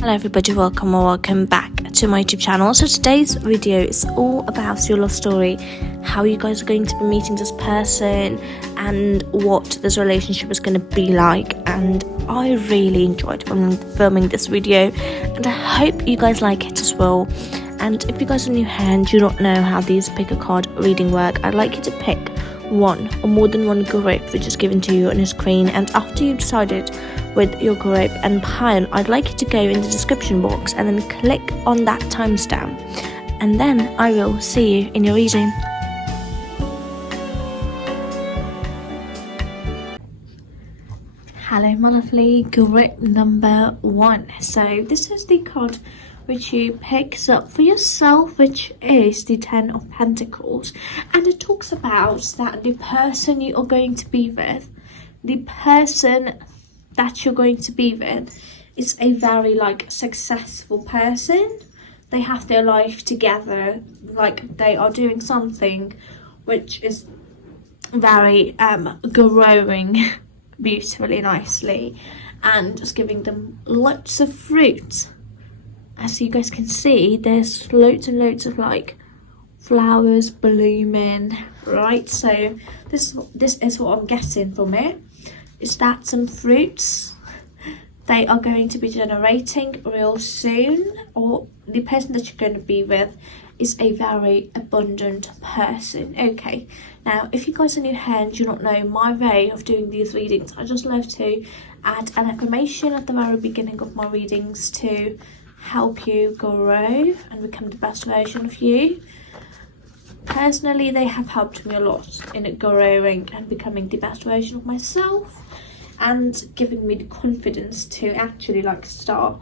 Hello everybody, welcome back to my YouTube channel. So today's video is all about your love story, how you guys are going to be meeting this person and what this relationship is going to be like. And I really enjoyed filming this video and I hope you guys like it as well. And if you guys are new here and do not know how these pick a card reading work, I'd like you to pick one or more than one group which is given to you on your screen, and after you've decided with your group and pile, I'd like you to go in the description box and then click on that timestamp, and then I will see you in your reading. Hello my lovely, group number 1. So this is the card which you picked up for yourself, which is the 10 of Pentacles, and it talks about that the person you are going to be with, the person that you're going to be with is a very successful person. They have their life together, they are doing something which is very growing beautifully, nicely, and just giving them lots of fruit. As you guys can see, there's loads and loads of flowers blooming, right? So this is what I'm getting from it, is that some fruits they are going to be generating real soon, or the person that you're going to be with is a very abundant person. Okay, now if you guys are new here and do not know my way of doing these readings, I just love to add an affirmation at the very beginning of my readings to help you grow and become the best version of you. Personally, they have helped me a lot in growing and becoming the best version of myself, and giving me the confidence to actually start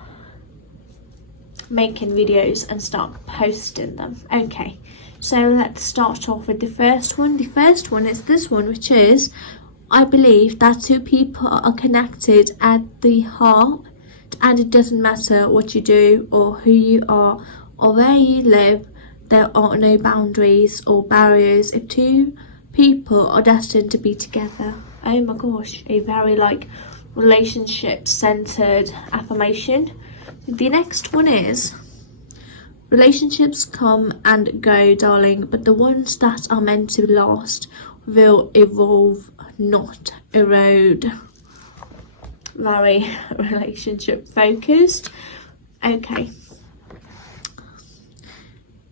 making videos and start posting them. Okay, so let's start off with the first one. The first one is this one, which is, I believe that two people are connected at the heart, and it doesn't matter what you do or who you are or where you live. There are no boundaries or barriers if two people are destined to be together. Oh my gosh, a very relationship centered affirmation. The next one is, relationships come and go, darling, but the ones that are meant to last will evolve, not erode. Very relationship focused. Okay.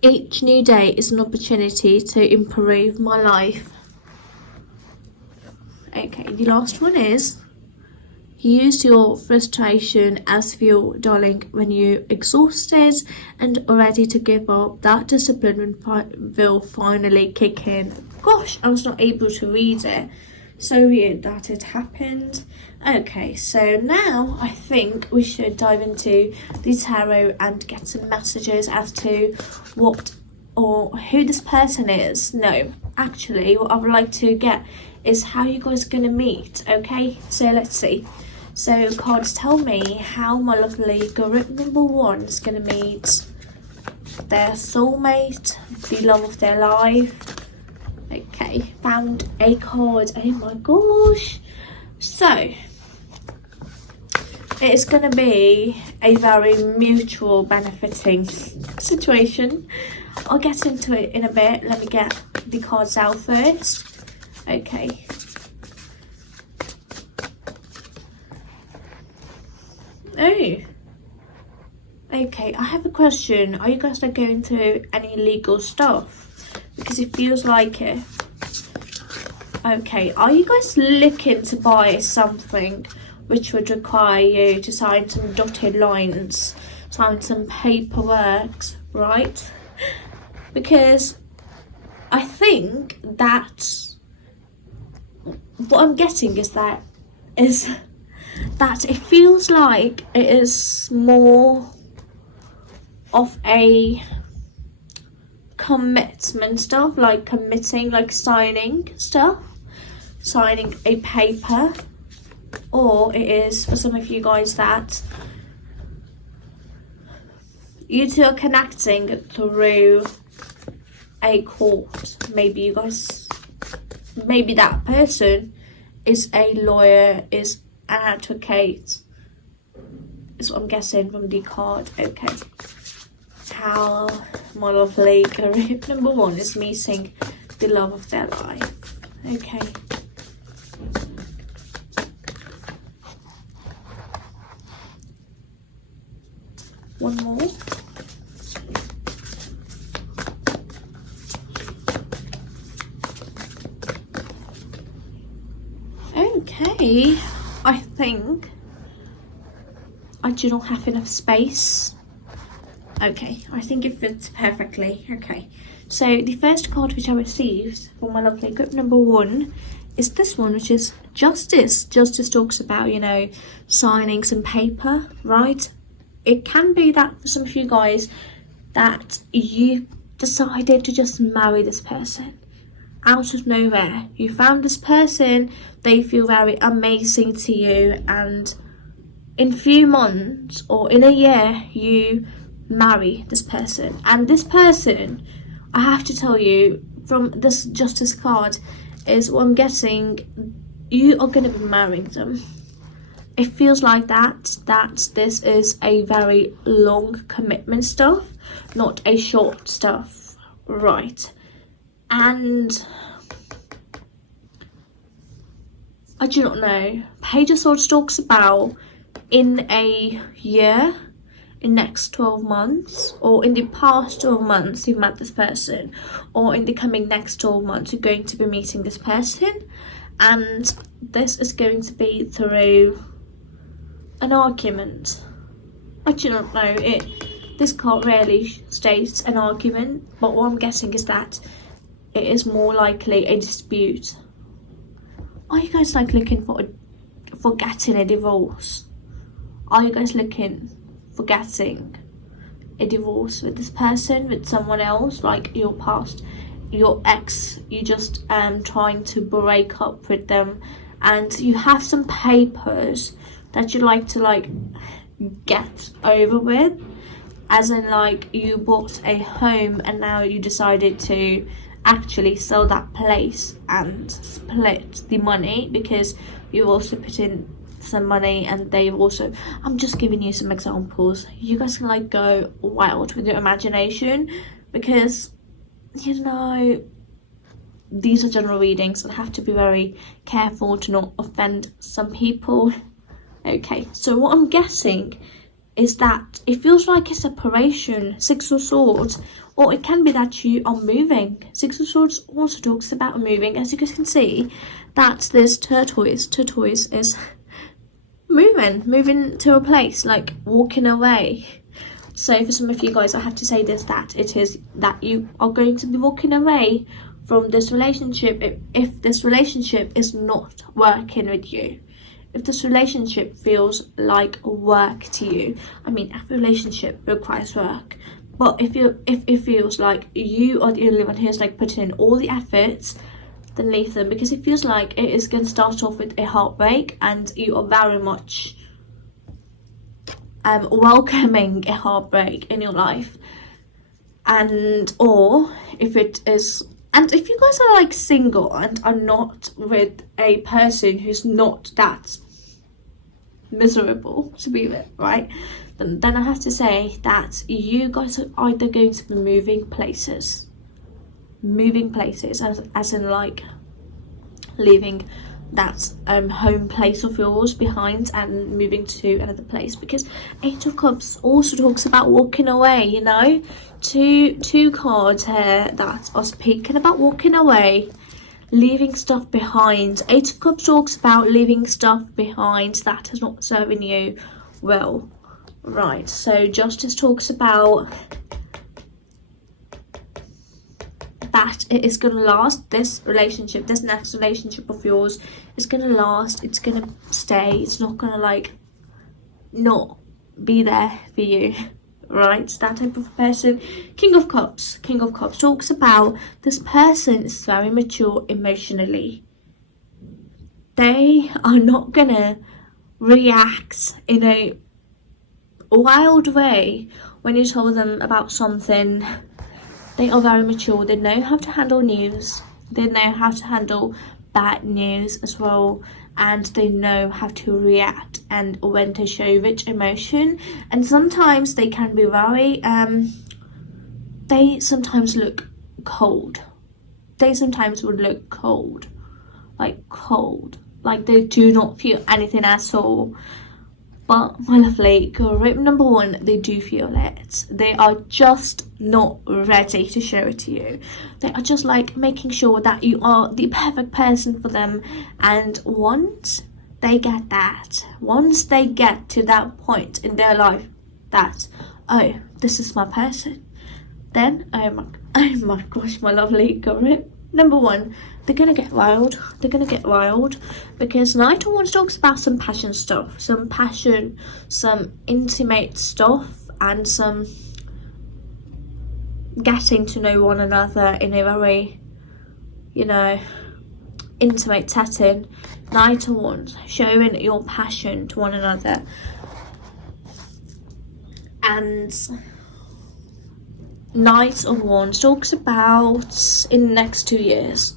Each new day is an opportunity to improve my life. Okay, the last one is, use your frustration as fuel, darling, when you're exhausted and are ready to give up. That discipline will finally kick in. Gosh, I was not able to read it. So weird that it happened. Okay, so now I think we should dive into the tarot and get some messages as to what or who this person is. No, actually, what I would like to get is how you guys are going to meet. Okay, so let's see. So cards, tell me how my lovely group number 1 is going to meet their soulmate, the love of their life. Okay, found a card. Oh my gosh. So it's going to be a very mutual benefiting situation. I'll get into it in a bit. Let me get the cards out first. Okay. Oh. Okay, I have a question. Are you guys going through any legal stuff? Because it feels like it. Okay, are you guys looking to buy something which would require you to sign some dotted lines, sign some paperwork, right? Because I think that what I'm getting is that it feels like it is more of a commitment stuff, committing, signing stuff, signing a paper, or it is for some of you guys that you two are connecting through a court. Maybe that person is a lawyer, is an advocate, is what I'm guessing from the card. Okay. How my lovely group number 1 is meeting the love of their life. Okay. One more. Okay, I think I do not have enough space. Okay, I think it fits perfectly. Okay, so the first card which I received for my lovely group number 1 is this one, which is Justice. Justice talks about, you know, signing some paper, right? It can be that for some of you guys that you decided to just marry this person out of nowhere. You found this person, they feel very amazing to you, and in few months or in a year you marry this person. And this person, I have to tell you, from this Justice card, is what I'm guessing, you are going to be marrying them. It feels like that this is a very long commitment stuff, not a short stuff, right? And I do not know. Page of Swords talks about in a year, in next 12 months, or in the past 12 months you've met this person, or in the coming next 12 months you're going to be meeting this person, and this is going to be through an argument. I do not know. This card rarely states an argument, but what I'm guessing is that it is more likely a dispute. Are you guys like looking for getting a divorce? Are you guys looking for getting a divorce with this person, with someone else, like your past, your ex? You just trying to break up with them, and you have some papers that you like to like get over with, as in like you bought a home and now you decided to actually sell that place and split the money, because you also put in some money and they've also, I'm just giving you some examples. You guys can like go wild with your imagination, because you know these are general readings and have to be very careful to not offend some people. Okay, so what I'm guessing is that it feels like a separation, 6 of Swords, or it can be that you are moving. 6 of Swords also talks about moving. As you guys can see, that's this turquoise. Turquoise is moving to a place, like walking away. So for some of you guys, I have to say this, that it is that you are going to be walking away from this relationship if this relationship is not working with you. If this relationship feels like work to you. I mean, every relationship requires work, but if it feels like you are the only one who's like putting in all the efforts, then leave them, because it feels like it is going to start off with a heartbreak, and you are very much welcoming a heartbreak in your life. And or if it is, and if you guys are like single and are not with a person who's not that miserable to be with, right, then I have to say that you guys are either going to be moving places as in like leaving that home place of yours behind and moving to another place, because 8 of Cups also talks about walking away, you know. Two cards here that are speaking about walking away, leaving stuff behind. 8 of Cups talks about leaving stuff behind that is not serving you well, right? So Justice talks about that it is going to last. This relationship, this next relationship of yours is going to last. It's going to stay. It's not going to like not be there for you, right? That type of person. King of Cups talks about this person is very mature emotionally. They are not gonna react in a wild way when you tell them about something. They are very mature. They know how to handle news. They know how to handle bad news as well. and they know how to react and when to show which emotion. And sometimes they can be very they sometimes look cold. They sometimes would look cold, like they do not feel anything at all. But my lovely group number one, they do feel it. They are just not ready to show it to you. They are just like making sure that you are the perfect person for them. And once they get that, once they get to that point in their life that, oh, this is my person, then oh my gosh, my lovely group number one, they're gonna get wild. They're gonna get wild because Night wants to talk about some passion stuff, some passion, some intimate stuff, and some getting to know one another in a very, intimate setting. Night wants showing your passion to one another, and Knight of Wands talks about in the next 2 years.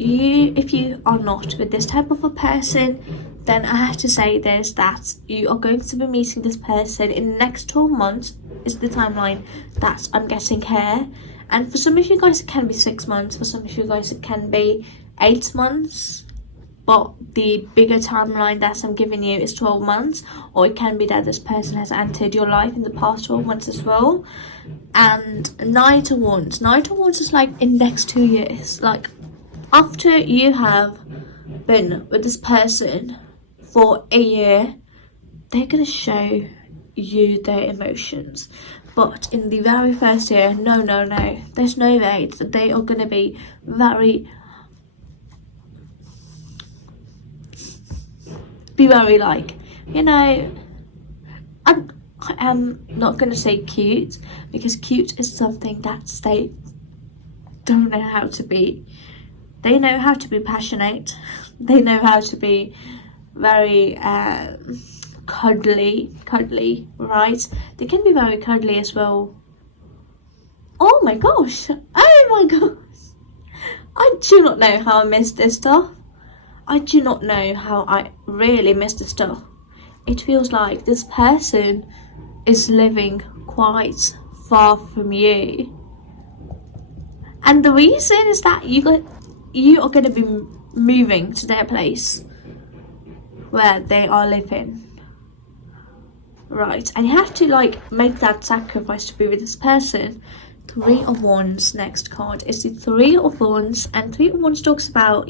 If you are not with this type of a person, then I have to say this, that you are going to be meeting this person in the next 12 months is the timeline that I'm getting here. And for some of you guys it can be 6 months, for some of you guys it can be 8 months. But the bigger timeline that I'm giving you is 12 months. Or it can be that this person has entered your life in the past 12 months as well. And Knight of Wands. Knight of Wands is like in the next 2 years. Like after you have been with this person for a year, they're going to show you their emotions. But in the very first year, no. There's no way that they are going to be very like, I am not going to say cute, because cute is something that they don't know how to be. They know how to be passionate. They know how to be very cuddly, right? They can be very cuddly as well. Oh my gosh. I do not know how I missed this stuff. I do not know how I really missed this stuff. It feels like this person is living quite far from you. And the reason is that you are going to be moving to their place where they are living. Right, and you have to make that sacrifice to be with this person. 3 of Wands, next card is the 3 of Wands, and 3 of Wands talks about,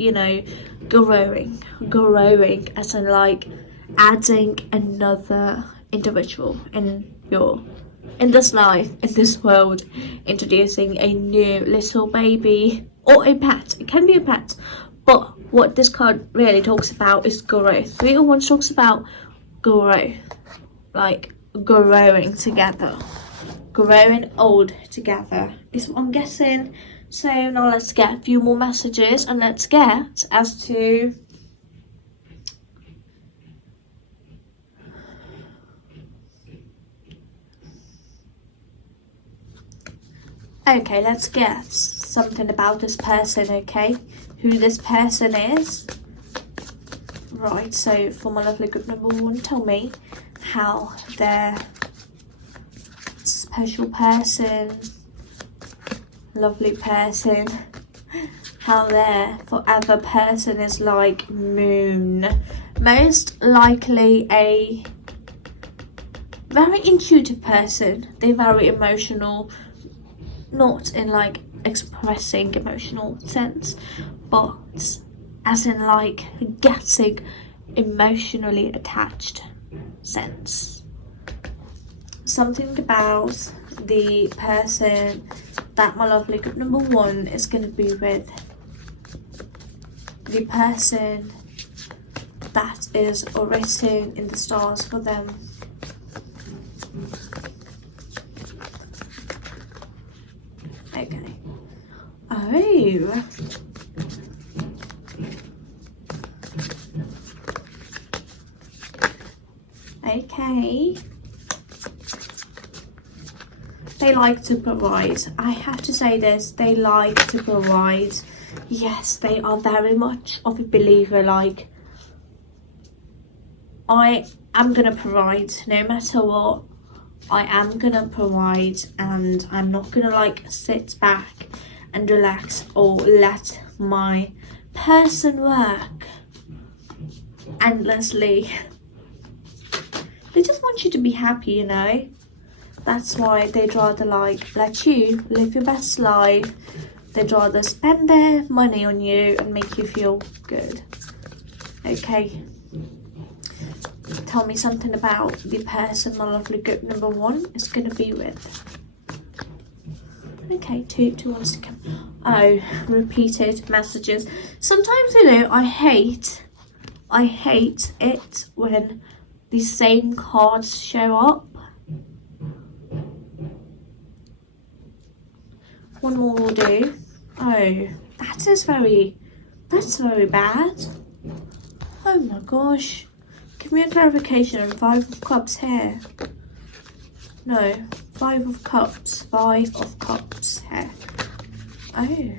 growing as in adding another individual in this life, in this world, introducing a new little baby or a pet. It can be a pet, but what this card really talks about is growth. 3 of Wands talks about growth, growing together. Growing old together is what I'm guessing. So now let's get a few more messages and let's get as to okay, let's get something about this person, okay? Who this person is. Right, so for my lovely group number 1, tell me how their special person, lovely person, how their forever person is like moon. Most likely a very intuitive person. They're very emotional, not in expressing emotional sense, but as in getting emotionally attached sense. Something about the person that my lovely group number 1 is going to be with. The person that is written in the stars for them. Okay. Oh. Okay. They like to provide. I have to say this, they like to provide. Yes, they are very much of a believer, like, I am gonna provide no matter what. I am gonna provide, and I'm not gonna like sit back and relax or let my person work endlessly. They just want you to be happy, you know. That's why they'd rather like let you live your best life. They'd rather spend their money on you and make you feel good. Okay. Tell me something about the person my lovely goat number 1 is going to be with. Okay, two wants to come. Oh, repeated messages. Sometimes, you know, I hate it when the same cards show up. One more will do. Oh, that's very bad. Oh my gosh. Give me a clarification on 5 of Cups here. No, 5 of Cups. 5 of Cups here. Oh.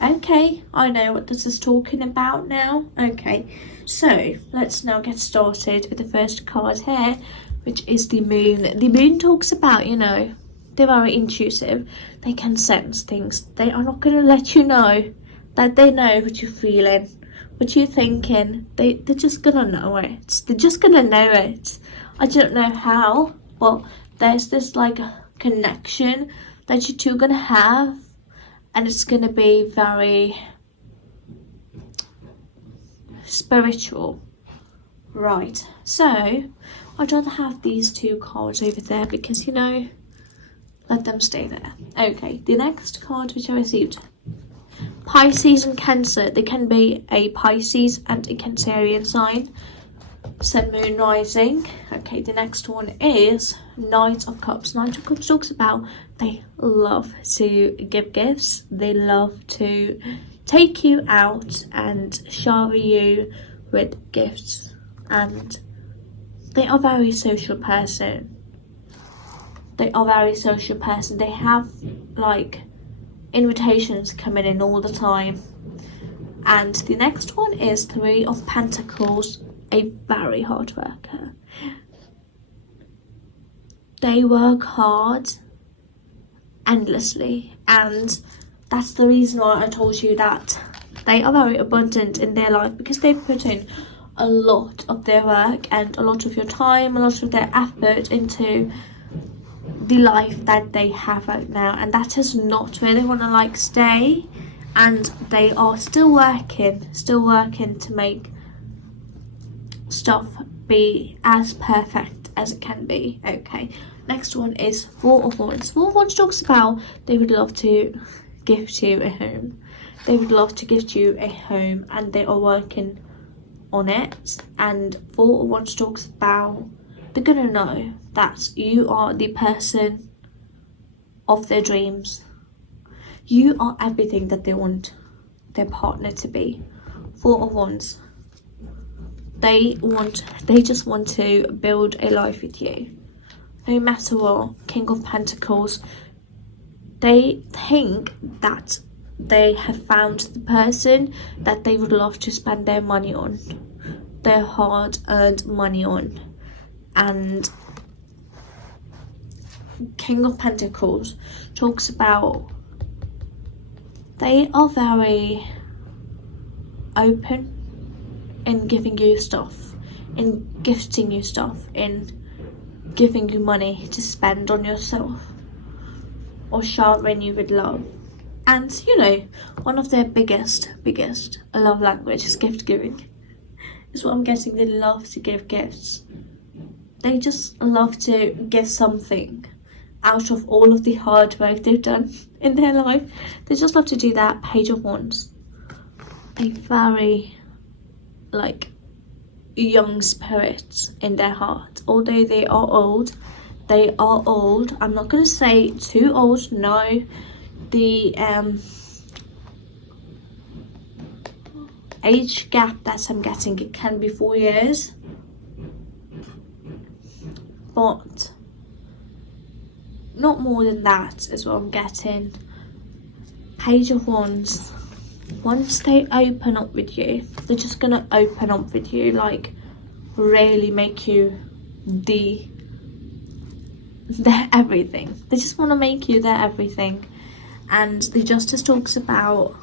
Okay, I know what this is talking about now. Okay, so let's now get started with the first card here, which is the Moon. The Moon talks about, you know, they're very intuitive. They can sense things. They are not going to let you know that they know what you're feeling, what you're thinking. They're just going to know it. They're just going to know it. I don't know how, but there's this like connection that you two are going to have. And it's going to be very spiritual. Right, so I'd rather have these 2 cards over there because, you know, let them stay there. Okay, the next card which I received. Pisces and Cancer. They can be a Pisces and a Cancerian sign. Sun, Moon, Rising. Okay, the next one is Knight of Cups. Knight of Cups talks about they love to give gifts. They love to take you out and shower you with gifts. And they are a very social person. They have like invitations coming in all the time. And the next one is 3 of Pentacles. A very hard worker. They work hard endlessly, and that's the reason why I told you that they are very abundant in their life, because they put in a lot of their work and a lot of your time, a lot of their effort into the life that they have right now, and that is not where they want to like stay, and they are still working to make stuff be as perfect as it can be. Okay, next one is 4 of Wands. 4 of Wands talks about they would love to gift you a home. They would love to gift you a home, and they are working on it. And 4 of Wands talks about they're gonna know that you are the person of their dreams. You are everything that they want their partner to be. 4 of Wands. They just want to build a life with you. No matter what. King of Pentacles. They think that they have found the person that they would love to spend their money on. Their hard-earned money on. And King of Pentacles talks about they are very open in giving you stuff, in gifting you stuff, in giving you money to spend on yourself, or showering you with love. And you know, one of their biggest love language is gift giving. Is what I'm getting. They love to give gifts. They just love to give something out of all of the hard work they've done in their life. They just love to do that. Page of Wands. A very like young spirit in their heart. Although they are old. I'm not going to say too old, no. The age gap that I'm getting, it can be 4 years. But not more than that is what I'm getting. Page of Wands. Once they open up with you, they're just gonna open up with you, like really make you their everything. They just want to make you their everything. And the Justice talks about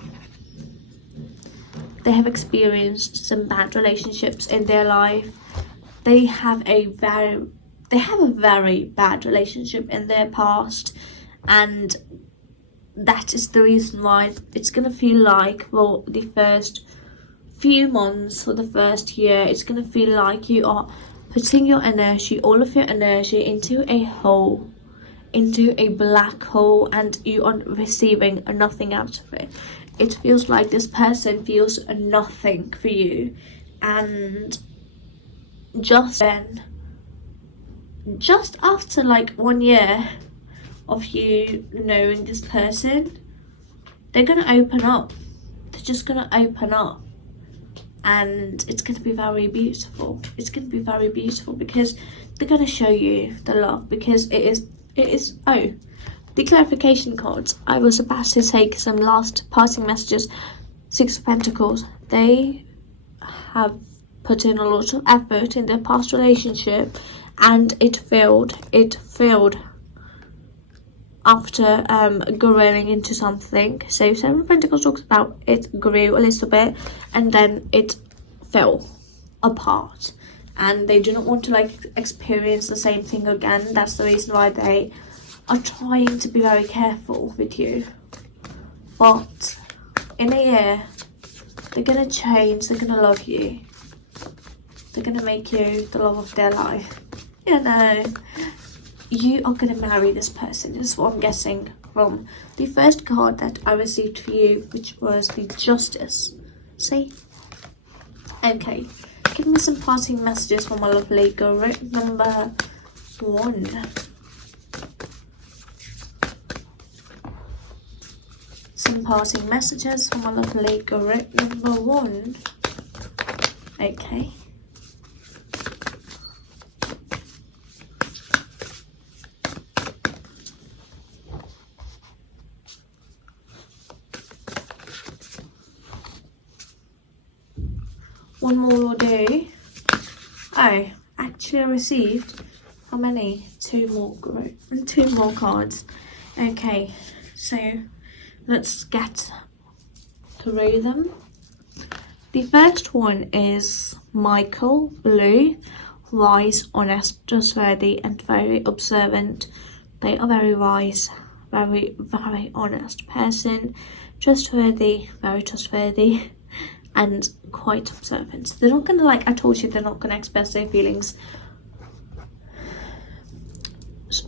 they have experienced some bad relationships in their life. They have a very bad relationship in their past, and that is the reason why it's gonna feel like for the first few months or the first year, it's gonna feel like you are putting your energy, all of your energy, into a hole, into a black hole, and you are receiving nothing out of it. It feels like this person feels nothing for you, and just after like 1 year of you knowing this person, they're gonna open up. They're just gonna open up, and it's gonna be very beautiful. It's gonna be very beautiful because they're gonna show you the love, because it is the clarification cards. I was about to take some last parting messages. Six of Pentacles. They have put in a lot of effort in their past relationship, and it failed after growing into something. So Seven of Pentacles talks about it grew a little bit and then it fell apart, and they do not want to like experience the same thing again. That's the reason why they are trying to be very careful with you. But in a year, they're gonna change. They're gonna love you. They're gonna make you the love of their life. You know, you are gonna marry this person. This is what I'm guessing from the first card that I received for you, which was the Justice. See? Okay, give me some parting messages from my lovely girl. Number 1. Some parting messages from my lovely girl. Number 1. Okay. One more will do. Oh, actually I received, how many? 2 more cards. Okay, so let's get through them. The first one is Michael, blue, wise, honest, trustworthy, and very observant. They are very wise, very, very honest person, trustworthy, very trustworthy, and quite observant. They're not gonna, like I told you, they're not gonna express their feelings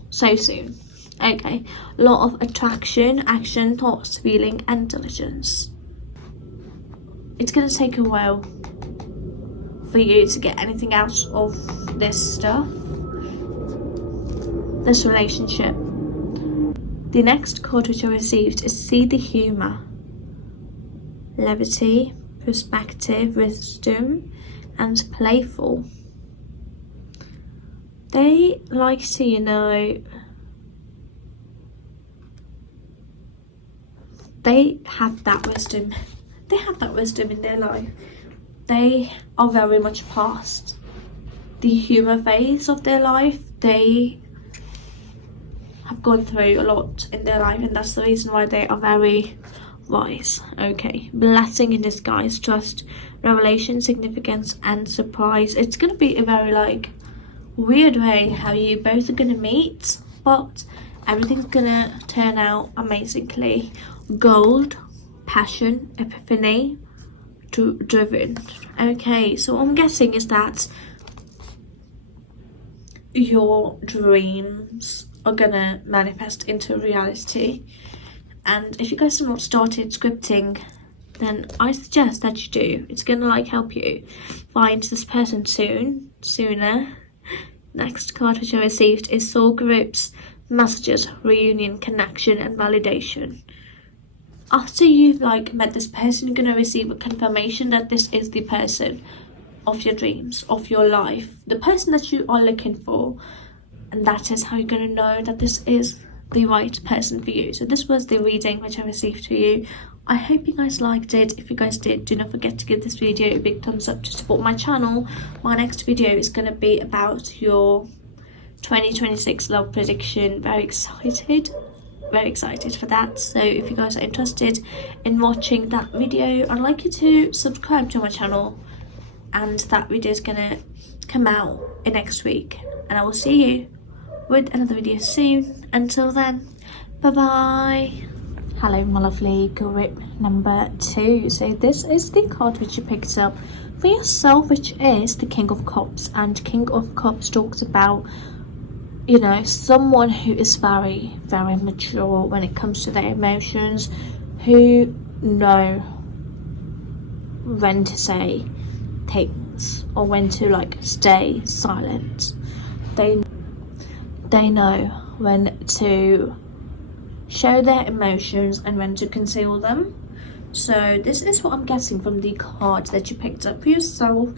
so soon. Okay, a lot of attraction, action, thoughts, feeling, and diligence. It's gonna take a while for you to get anything out of this stuff, this relationship. The next card which I received is See the Humour, levity, perspective, wisdom, and playful. They like to, you know, they have that wisdom. They have that wisdom in their life. They are very much past the humour phase of their life. They have gone through a lot in their life, and that's the reason why they are very wise. Okay, blessing in disguise, trust, revelation, significance, and surprise. It's gonna be a very like weird way how you both are gonna meet, but everything's gonna turn out amazingly. Gold, passion, epiphany, driven. Okay, so what I'm guessing is that your dreams are gonna manifest into reality. And if you guys have not started scripting, then I suggest that you do. It's gonna like help you find this person sooner. Next card which I received is Soul Groups, Messages, Reunion, Connection, and Validation. After you've like met this person, you're gonna receive a confirmation that this is the person of your dreams, of your life, the person that you are looking for. And that is how you're gonna know that this is the right person for you. So this was the reading which I received for you. I hope you guys liked it. If you guys did, do not forget to give this video a big thumbs up to support my channel. My next video is going to be about your 2026 love prediction. Very excited for that. So if you guys are interested in watching that video, I'd like you to subscribe to my channel, and that video is gonna come out in next week, and I will see you with another video soon. Until then, bye bye. Hello my lovely group number 2. So this is the card which you picked up for yourself, which is the King of Cups. And King of Cups talks about, you know, someone who is very, very mature when it comes to their emotions, who know when to say things or when to like stay silent. They know when to show their emotions and when to conceal them. So this is what I'm getting from the card that you picked up for yourself.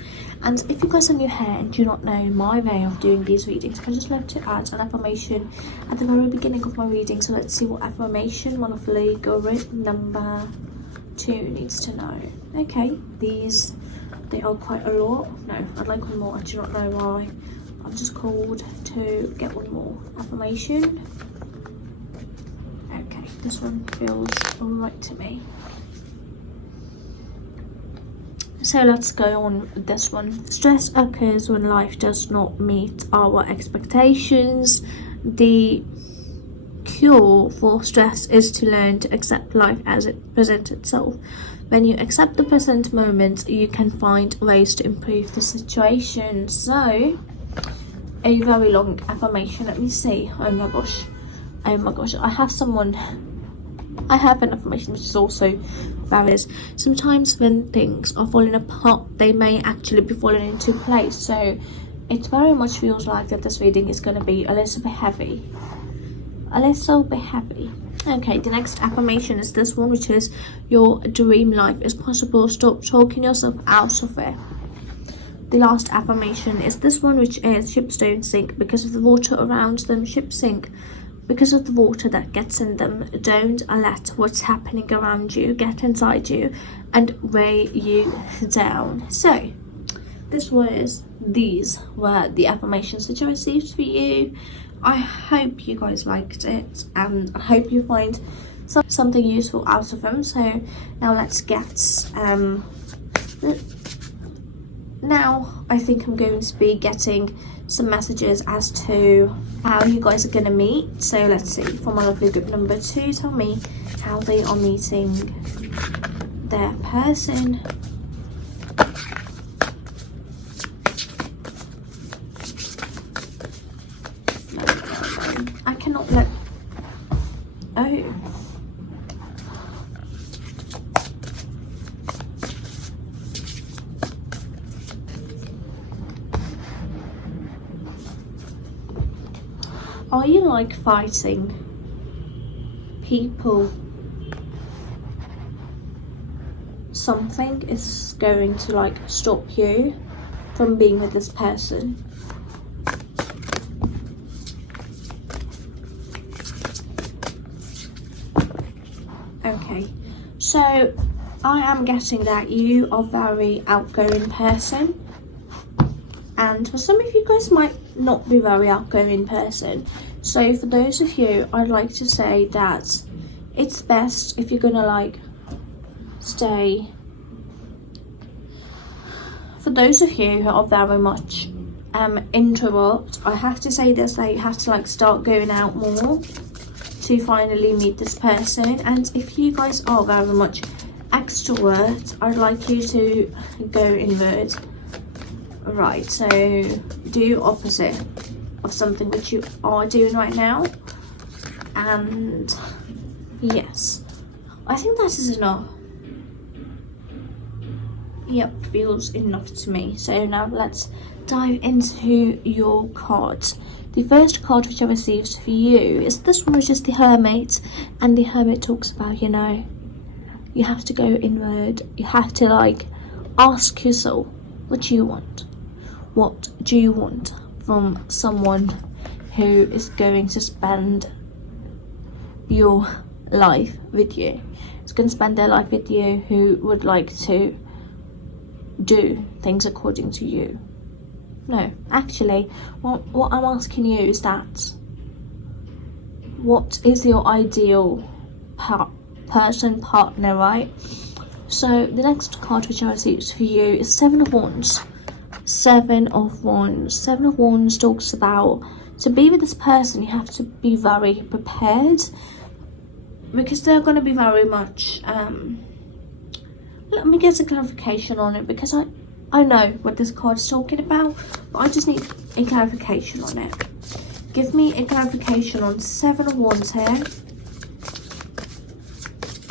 And if you guys are new here and do not know my way of doing these readings, I just love to add an affirmation at the very beginning of my reading. So let's see what affirmation my lovely group number 2 needs to know. Okay, they are quite a lot. No, I'd like one more. I do not know why. I'm just called to get one more affirmation. Okay, this one feels alright to me. So let's go on with this one. Stress occurs when life does not meet our expectations. The cure for stress is to learn to accept life as it presents itself. When you accept the present moment, you can find ways to improve the situation. So, a very long affirmation. Let me see. Oh my gosh. I have an affirmation which is also various. Sometimes when things are falling apart, they may actually be falling into place. So it very much feels like that this reading is going to be a little bit heavy. Okay, the next affirmation is this one, which is your dream life is possible. Stop talking yourself out of it. The last affirmation is this one, which is ships don't sink because of the water around them. Ships sink because of the water that gets in them. Don't let what's happening around you get inside you and weigh you down. So these were the affirmations that I received for you. I hope you guys liked it, and I hope you find something useful out of them. So now let's get now I think I'm going to be getting some messages as to how you guys are going to meet. So let's see, for my lovely group number 2, tell me how they are meeting their person. No. I cannot let... Oh. Are you like fighting people? Something is going to like stop you from being with this person. Okay, so I am getting that you are a very outgoing person. And for some of you guys might not be very outgoing person. So for those of you, I'd like to say that it's best if you're gonna like stay. For those of you who are very much introvert, I have to say this, that you have to like start going out more to finally meet this person. And if you guys are very much extrovert, I'd like you to go inward. Right, so do opposite of something which you are doing right now. And yes, I think that is enough. Yep, feels enough to me. So now let's dive into your cards. The first card which I received for you is this one, which is the Hermit. And the Hermit talks about, you know, you have to go inward. You have to like ask yourself, what do you want? What do you want from someone who is going to spend your life with you. It's going to spend their life with you who would like to do things according to you. No, actually, what I'm asking you is that, what is your ideal partner, right? So the next card which I received for you is Seven of Wands. Seven of Wands talks about, to be with this person you have to be very prepared, because they're going to be very much let me get a clarification on it, because I know what this card is talking about, but I just need a clarification on it. Give me a clarification on Seven of Wands here.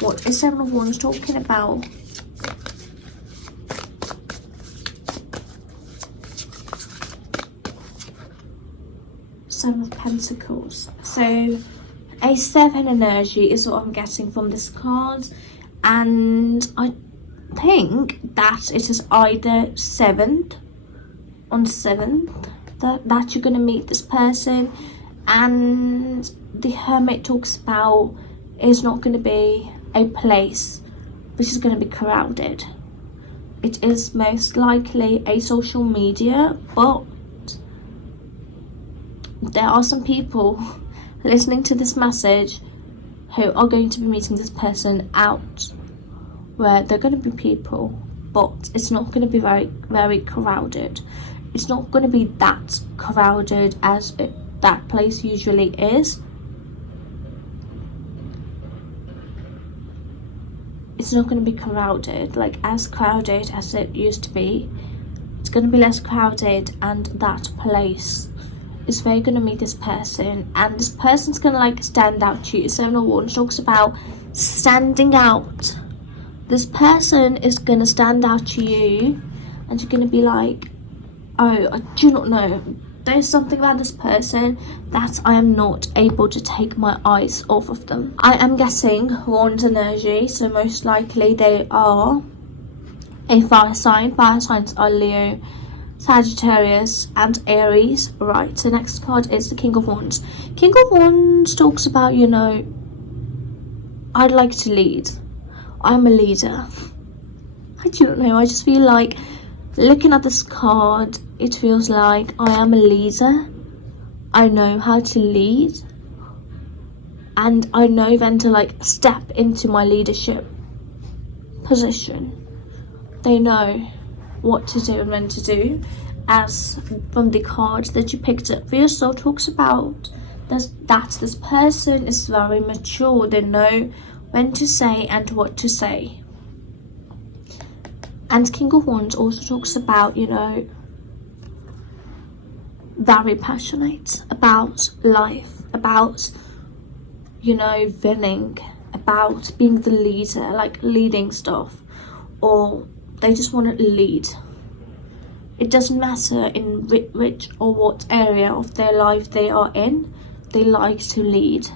What is Seven of Wands talking about? Seven of Pentacles. So a 7 energy is what I'm getting from this card, and I think that it is either 7th that you're going to meet this person, and the Hermit talks about is not going to be a place which is going to be crowded. It is most likely a social media, but there are some people listening to this message who are going to be meeting this person out, where they're going to be people, but it's not going to be very, very crowded. It's not going to be that crowded as that place usually is. It's not going to be crowded, like as crowded as it used to be. It's going to be less crowded, and that place is where you're going to meet this person, and this person's going to like stand out to you. Seven of Wands talks about standing out. This person is going to stand out to you, and you're going to be like, oh, I do not know, there's something about this person that I am not able to take my eyes off of them. I am getting Wands energy, so most likely they are a fire sign. Fire signs are Leo, Sagittarius and Aries. Right, so next card is the King of Wands. King of Wands talks about, you know, I'd like to lead. I'm a leader. I don't know, I just feel like looking at this card, it feels like I am a leader. I know how to lead, and I know when to like step into my leadership position. They know what to do and when to do, as from the card that you picked up for yourself talks about that this person is very mature. They know when to say and what to say. And King of Wands also talks about, you know, very passionate about life, about, you know, winning, about being the leader, like leading stuff, or they just want to lead. It doesn't matter in which or what area of their life they are in, they like to lead.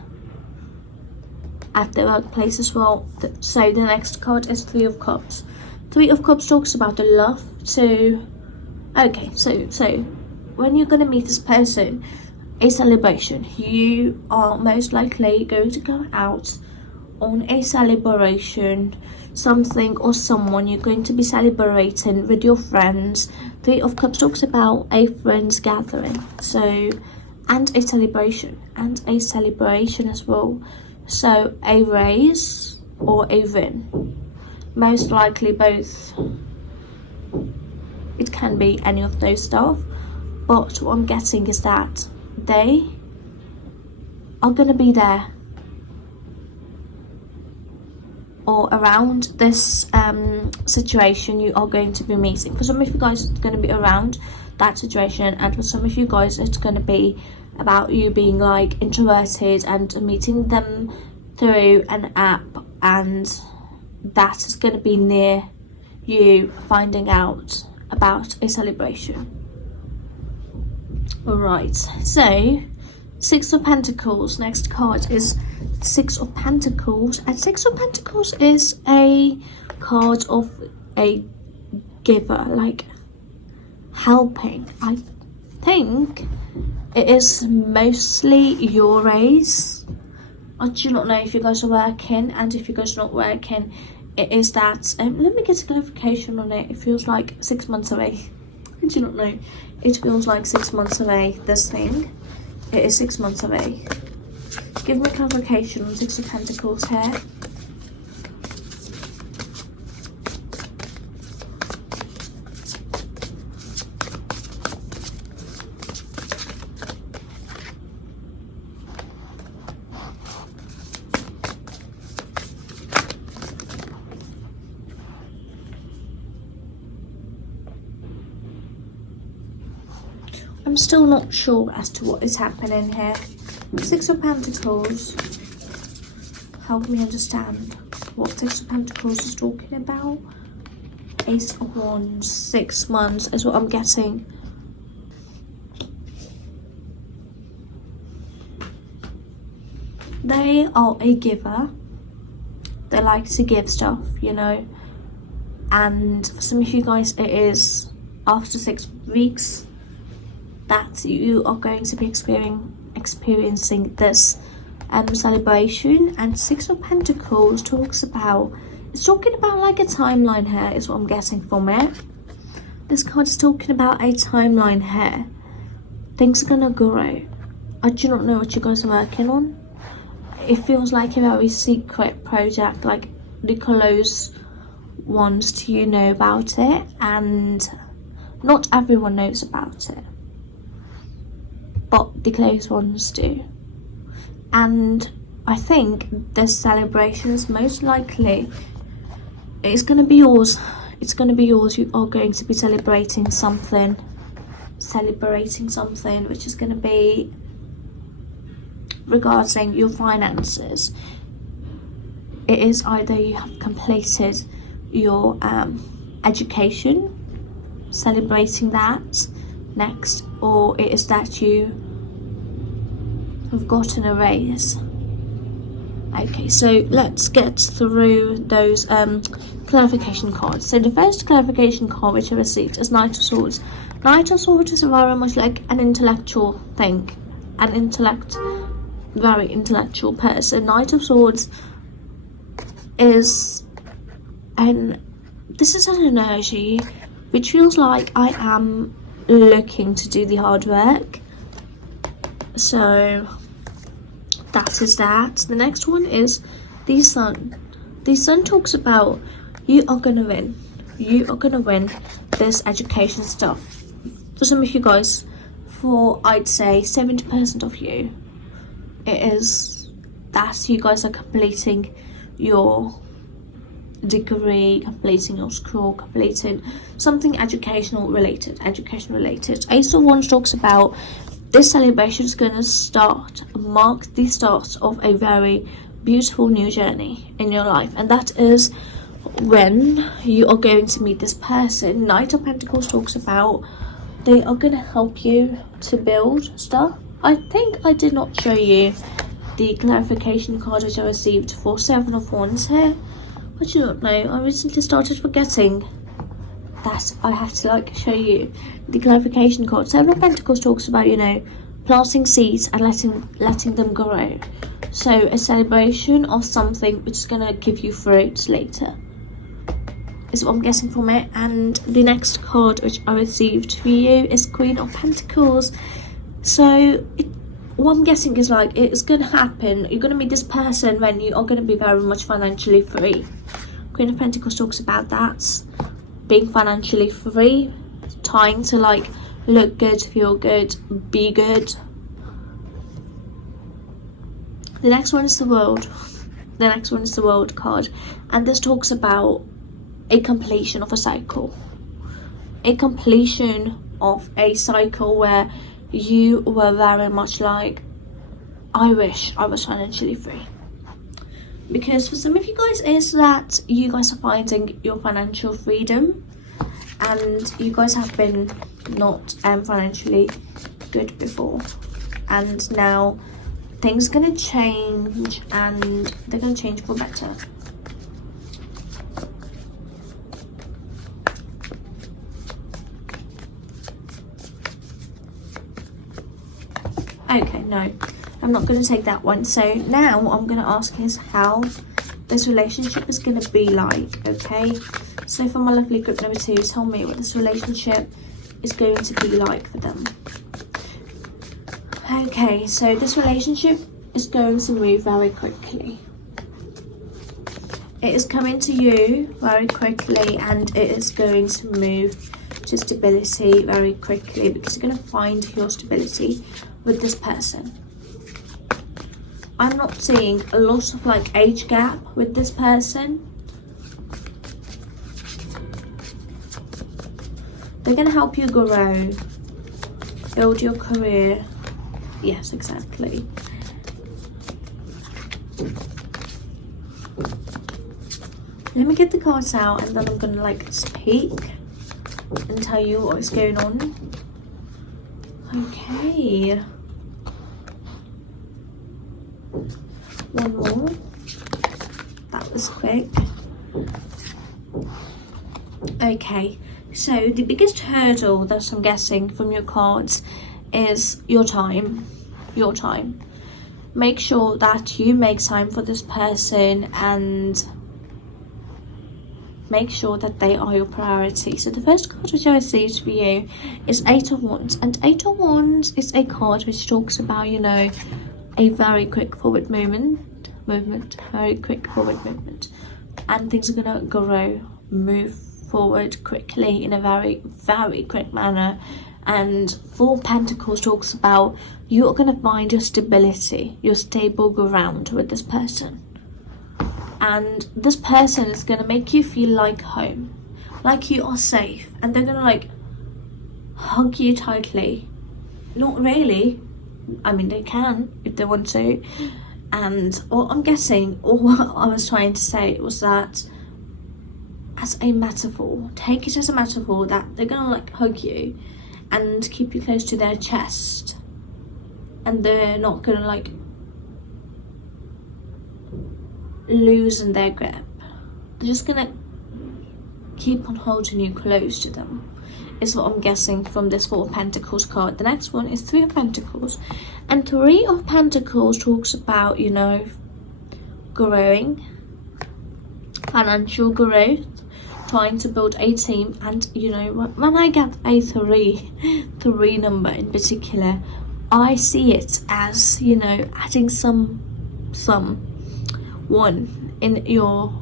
At their workplace as well. So the next card is Three of Cups. Three of Cups talks about the love to... Okay, so when you're going to meet this person, a celebration. You are most likely going to go out on a celebration, something or someone you're going to be celebrating with your friends. Three of Cups talks about a friends gathering, so, and a celebration as well. So a raise or a win, most likely both. It can be any of those stuff, but what I'm getting is that they are going to be there or around this situation you are going to be meeting. For some of you guys it's going to be around that situation, and for some of you guys it's going to be about you being like introverted and meeting them through an app, and that is going to be near you finding out about a celebration. Alright, so Six of Pentacles. Next card is Six of Pentacles, and Six of Pentacles is a card of a giver, like helping. I think it is mostly your race. I do not know if you guys are working, and if you guys are not working, it is that, let me get a clarification on it. It feels like 6 months away. I do not know. It feels like 6 months away, this thing. It is 6 months away. Give me clarification on Six of Pentacles here. I'm still not sure as to what is happening here. Six of Pentacles. Help me understand what Six of Pentacles is talking about. Ace of Wands, 6 months is what I'm getting. They are a giver. They like to give stuff, you know. And for some of you guys, it is after 6 weeks that you are going to be experiencing this celebration. And Six of Pentacles talks about, it's talking about like a timeline here is what I'm getting from it. This card is talking about a timeline here. Things are gonna grow. I do not know what you guys are working on. It feels like a very secret project, like the close ones to you know about it, and not everyone knows about it, but the close ones do. And I think this celebration is most likely, it's going to be yours. It's going to be yours. You are going to be celebrating something which is going to be regarding your finances. It is either you have completed your education, celebrating that next, or it is that you have gotten a raise. Okay, so let's get through those clarification cards. So the first clarification card which I received is Knight of Swords. Knight of Swords is very much like an intellectual thing, very intellectual person. Knight of Swords is, and this is an energy which feels like I am looking to do the hard work. So that is that. The next one is the Sun. The Sun talks about you are gonna win. You are gonna win this education stuff. For some of you guys, for I'd say 70% of you, it is that you guys are completing your degree, completing your school, completing something education related. Ace of Wands talks about this celebration is going to mark the start of a very beautiful new journey in your life, and that is when you are going to meet this person. Knight of Pentacles talks about they are going to help you to build stuff. I think I did not show you the clarification card which I received for Seven of Wands here. I do not know, I recently started forgetting that I have to show you the clarification card. Seven of Pentacles talks about, you know, planting seeds and letting them grow. So a celebration of something which is gonna give you fruits later is what I'm getting from it. And the next card which I received for you is Queen of Pentacles. So what I'm guessing is it's gonna happen. You're gonna meet this person when you are gonna be very much financially free. Queen of Pentacles talks about that, being financially free, trying to look good, feel good, be good. The next one is the World. The next one is the World card, and this talks about a completion of a cycle. A completion of a cycle where you were very much I wish I was financially free. Because for some of you guys, is that you guys are finding your financial freedom, and you guys have been not financially good before, and now things are gonna change, and they're gonna change for better. Okay, no. I'm not going to take that one. So now what I'm going to ask is how this relationship is going to be like, okay? So for my lovely group number 2, tell me what this relationship is going to be like for them. Okay, so this relationship is going to move very quickly. It is coming to you very quickly, and it is going to move to stability very quickly, because you're going to find your stability with this person. I'm not seeing a lot of like age gap with this person. They're going to help you grow, build your career. Yes, exactly. Let me get the cards out, and then I'm going to like speak and tell you what is going on. Okay. One more. That was quick. Okay, so the biggest hurdle that I'm guessing from your cards is your time. Your time. Make sure that you make time for this person, and make sure that they are your priority. So the first card which I received for you is 8 of Wands, and 8 of Wands is a card which talks about, you know, a very quick forward very quick forward movement, and things are gonna move forward quickly in a very quick manner. And 4 of Pentacles talks about you are gonna find your stability, your stable ground with this person. And this person is going to make you feel like home, like you are safe, and they're going to like hug you tightly. Not really. I mean, they can if they want to. And what I'm guessing, or what I was trying to say was that as a metaphor, take it as a metaphor that they're going to like hug you and keep you close to their chest. And they're not going to like loosen their grip. They're just gonna keep on holding you close to them, is what I'm guessing from this 4 of Pentacles card. The next one is 3 of Pentacles, and 3 of Pentacles talks about, you know, growing, financial growth, trying to build a team. And you know, when I get a 3 number in particular, I see it as, you know, adding some one in your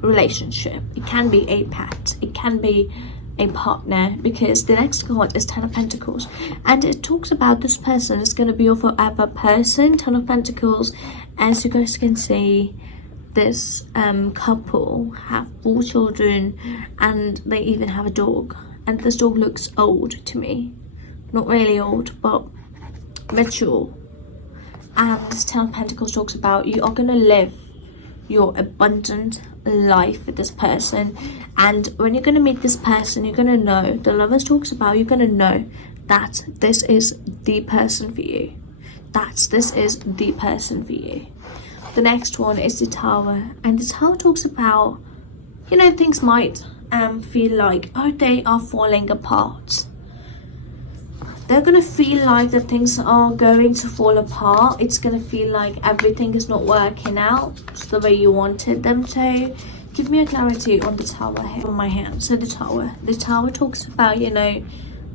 relationship. It can be a pet, it can be a partner, because the next card is 10 of Pentacles, and it talks about this person is going to be your forever person. 10 of Pentacles, as you guys can see, this couple have 4 children, and they even have a dog, and this dog looks old to me. Not really old, but mature. And 10 of Pentacles talks about you are going to live your abundant life with this person. And when you're going to meet this person, you're going to know, the Lovers talks about, you're going to know that this is the person for you. This is the person for you. The next one is the Tower, and the Tower talks about, you know, things might feel like, oh, they are falling apart. They're going to feel like that things are going to fall apart. It's going to feel like everything is not working out just the way you wanted them to. Give me a clarity on the Tower here on my hand. So the Tower talks about, you know,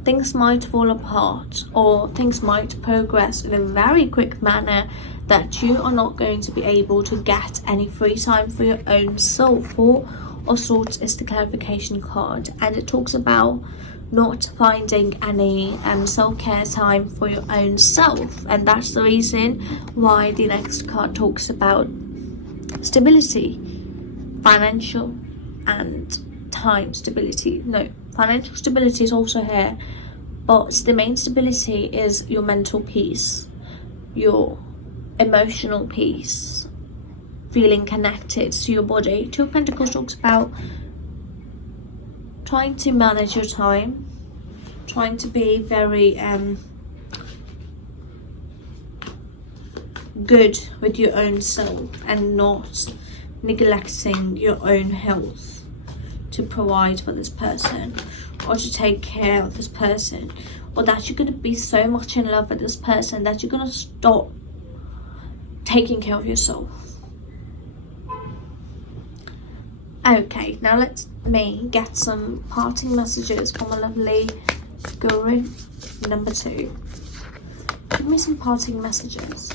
things might fall apart, or things might progress in a very quick manner, that you are not going to be able to get any free time for your own soul. 4 of Swords is the clarification card, and it talks about not finding any self-care time for your own self, and that's the reason why the next card talks about stability, financial and time stability. No, financial stability is also here, but the main stability is your mental peace, your emotional peace, feeling connected to your body. 2 of Pentacles talks about trying to manage your time, trying to be very good with your own self, and not neglecting your own health to provide for this person. or to take care of this person, or that you're going to be so much in love with this person that you're going to stop taking care of yourself. Okay, now let me get some parting messages from a lovely guru number 2. Give me some parting messages.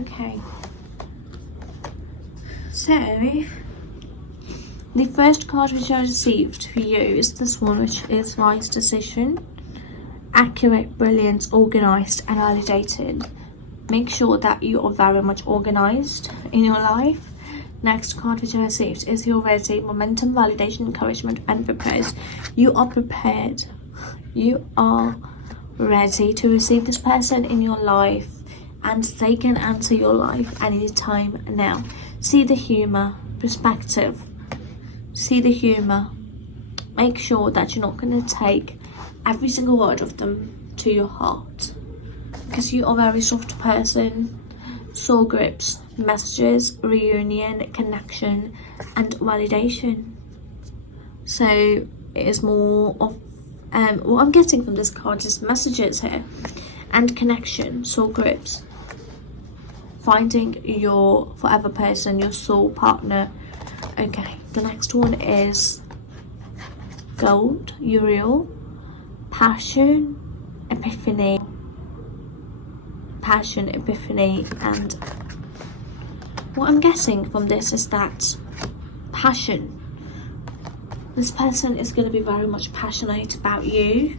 Okay, so the first card which I received for you is this one, which is wise decision, accurate, brilliant, organized and validated. Make sure that you are very much organized in your life. Next card which I received is you're ready, momentum, validation, encouragement and purpose. You are prepared. You are ready to receive this person in your life, and they can enter your life any time now. See the humor, perspective. See the humor. Make sure that you're not going to take every single word of them to your heart, because you are a very soft person. Soul grips, messages, reunion, connection and validation. So it is more of what I'm getting from this card is messages here and connection, soul grips, finding your forever person, your soul partner. Okay, the next one is gold, Uriel, passion, epiphany, and what I'm getting from this is that passion. This person is going to be very much passionate about you,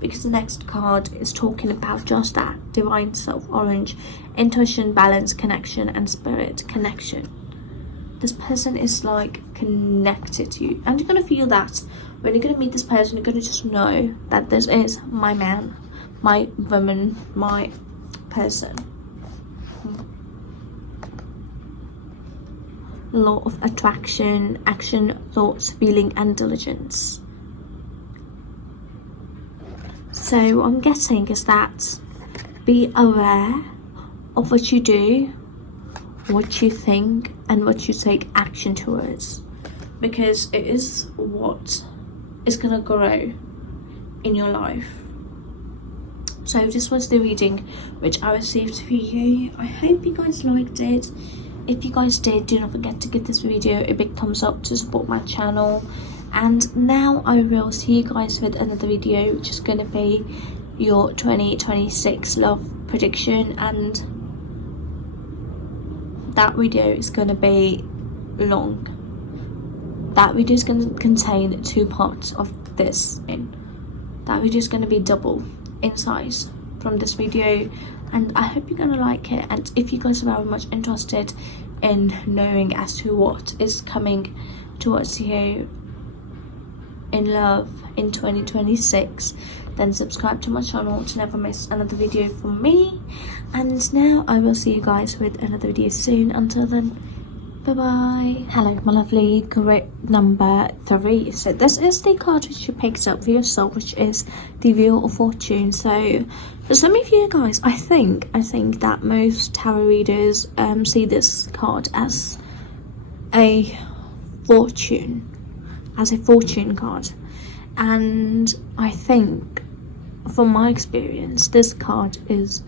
because the next card is talking about just that, divine self, orange, intuition, balance, connection and spirit connection. This person is like connected to you, and you're going to feel that when you're going to meet this person. You're going to just know that this is my man, my woman, my person. Law of attraction, action, thoughts, feeling and diligence. So what I'm getting is that be aware of what you do, what you think and what you take action towards, because it is what is going to grow in your life. So this was the reading which I received for you. I hope you guys liked it. If you guys did, do not forget to give this video a big thumbs up to support my channel. And now I will see you guys with another video, which is going to be your 2026 love prediction, and that video is going to be long. That video is going to contain 2 parts of this. That video is going to be double in size from this video, and I hope you're going to like it. And if you guys are very much interested in knowing as to what is coming towards you in love in 2026, then subscribe to my channel to never miss another video from me. And now I will see you guys with another video soon. Until then, bye bye. Hello my lovely group number 3. So this is the card which you picked up for yourself, which is the Wheel of Fortune. So for some of you guys, I think that most tarot readers see this card as a fortune card, and I think from my experience this card is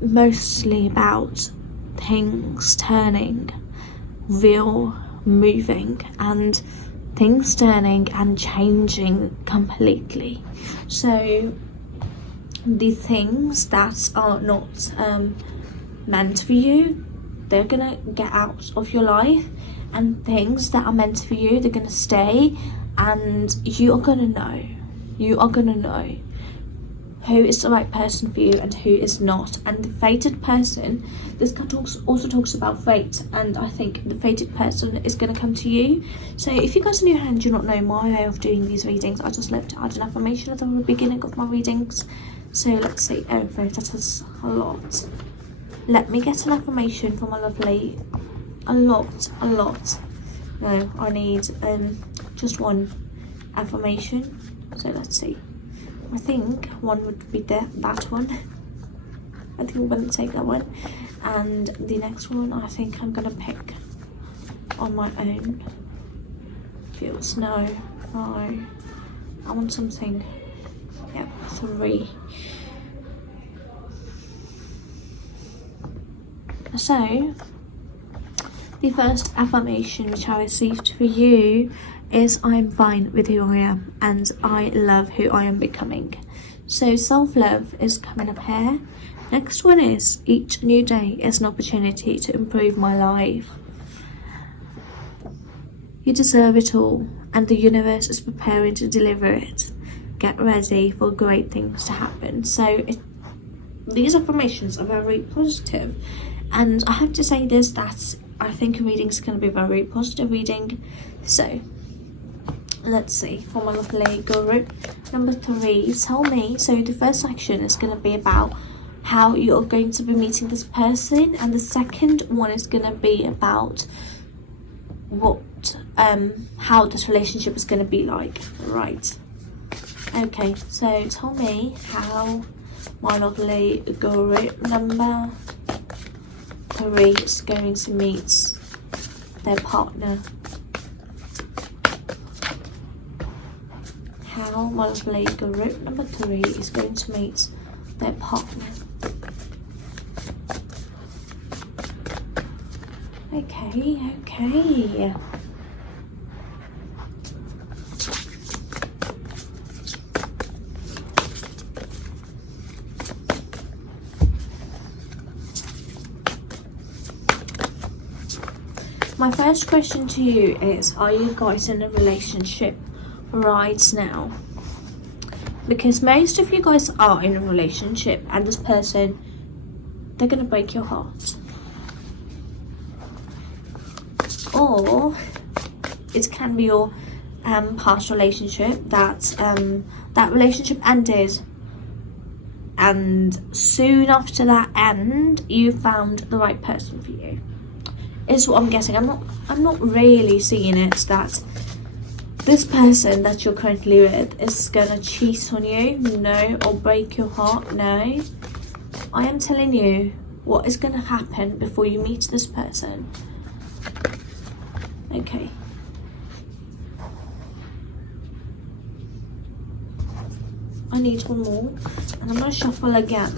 mostly about things turning, wheel moving, and things turning and changing completely. So the things that are not meant for you, they're gonna get out of your life, and things that are meant for you, they're gonna stay, and you are gonna know who is the right person for you and who is not. And the fated person, this card also talks about fate, and I think the fated person is going to come to you. So if you guys are new and do not know my way of doing these readings, I just love to add an affirmation at the beginning of my readings. So let's see. Oh, that is a lot. Let me get an affirmation for my lovely. A lot. No, I need just one affirmation. So let's see. I think one would be that one. I think I'm going to take that one. And the next one I think I'm going to pick on my own. Feels no. I want something. Yep, 3. So, the first affirmation which I received for you is I'm fine with who I am and I love who I am becoming. So self-love is coming up here. Next one is each new day is an opportunity to improve my life. You deserve it all and the universe is preparing to deliver it. Get ready for great things to happen. So these affirmations are very positive, and I have to say this, that I think a reading is going to be a very positive reading. So let's see, for my lovely guru number 3, tell me. So the first section is going to be about how you're going to be meeting this person, and the second one is going to be about how this relationship is going to be like. Right, okay, so tell me how my lovely guru number 3 is going to meet their partner. How my lovely guru number 3 is going to meet their partner. Okay. My first question to you is, are you guys in a relationship right now? Because most of you guys are in a relationship, and this person, they're gonna break your heart. Or it can be your past relationship that relationship ended, and soon after that end you found the right person for you, is what I'm getting. I'm not really seeing it that this person that you're currently with is gonna cheat on you, no, or break your heart, no. I am telling you what is gonna happen before you meet this person. Okay. I need one more, and I'm gonna shuffle again.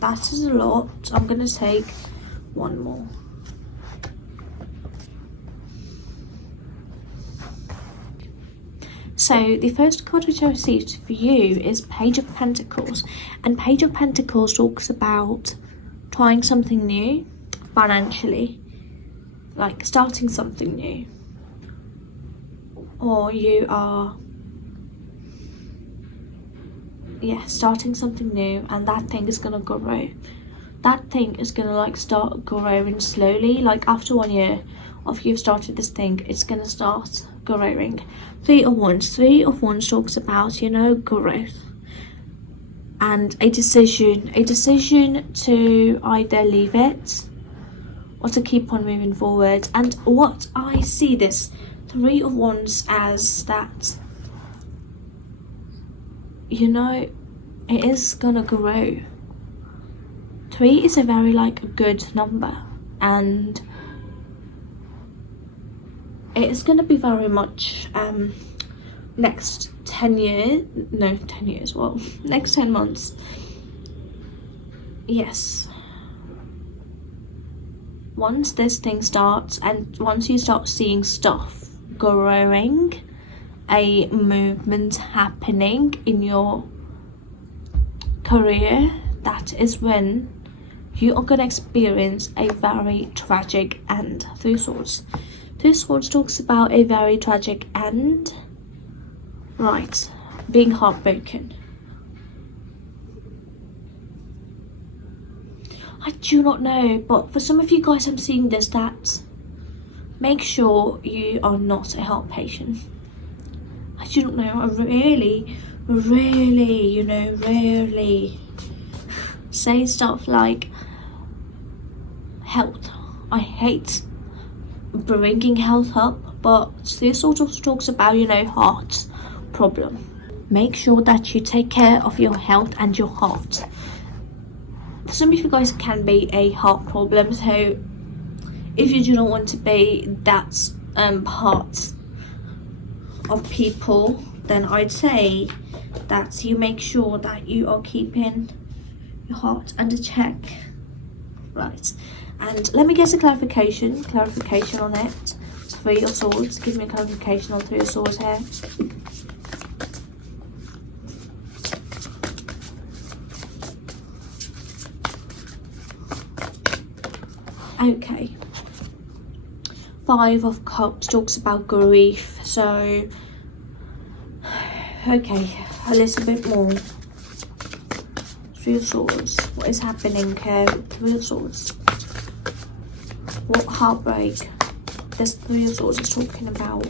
That is a lot. I'm gonna take one more. So the first card which I received for you is Page of Pentacles, and Page of Pentacles talks about trying something new financially, like starting something new, or you are starting something new, and that thing is gonna grow. That thing is gonna like start growing slowly. Like after 1 year of you've started this thing, it's gonna start growing. 3 of Wands talks about, you know, growth and a decision to either leave it or to keep on moving forward. And what I see this 3 of Wands as, that, you know, it is gonna grow. 3 is a very like good number, and it's going to be very much next 10 years, no 10 years, well, next 10 months. Yes, once this thing starts, and once you start seeing stuff growing, a movement happening in your career, that is when you are going to experience a very tragic end. Three Swords. Three Swords talks about a very tragic end. Right, being heartbroken. I do not know, but for some of you guys I'm seeing this, that make sure you are not a heart patient. I do not know, I really, rarely say stuff like health. I hate bringing health up, but this sort of talks about, heart problem. Make sure that you take care of your health and your heart. Some of you guys can be a heart problem, so if you do not want to be that part of people, then I'd say that you make sure that you are keeping your heart under check. Right, and let me get a clarification on it. Three of Swords, give me a clarification on Three of Swords here. Okay, Five of Cups talks about grief, so okay, a little bit more. Three of Swords, what is happening here? Three of Swords, what heartbreak this Three of Swords is talking about?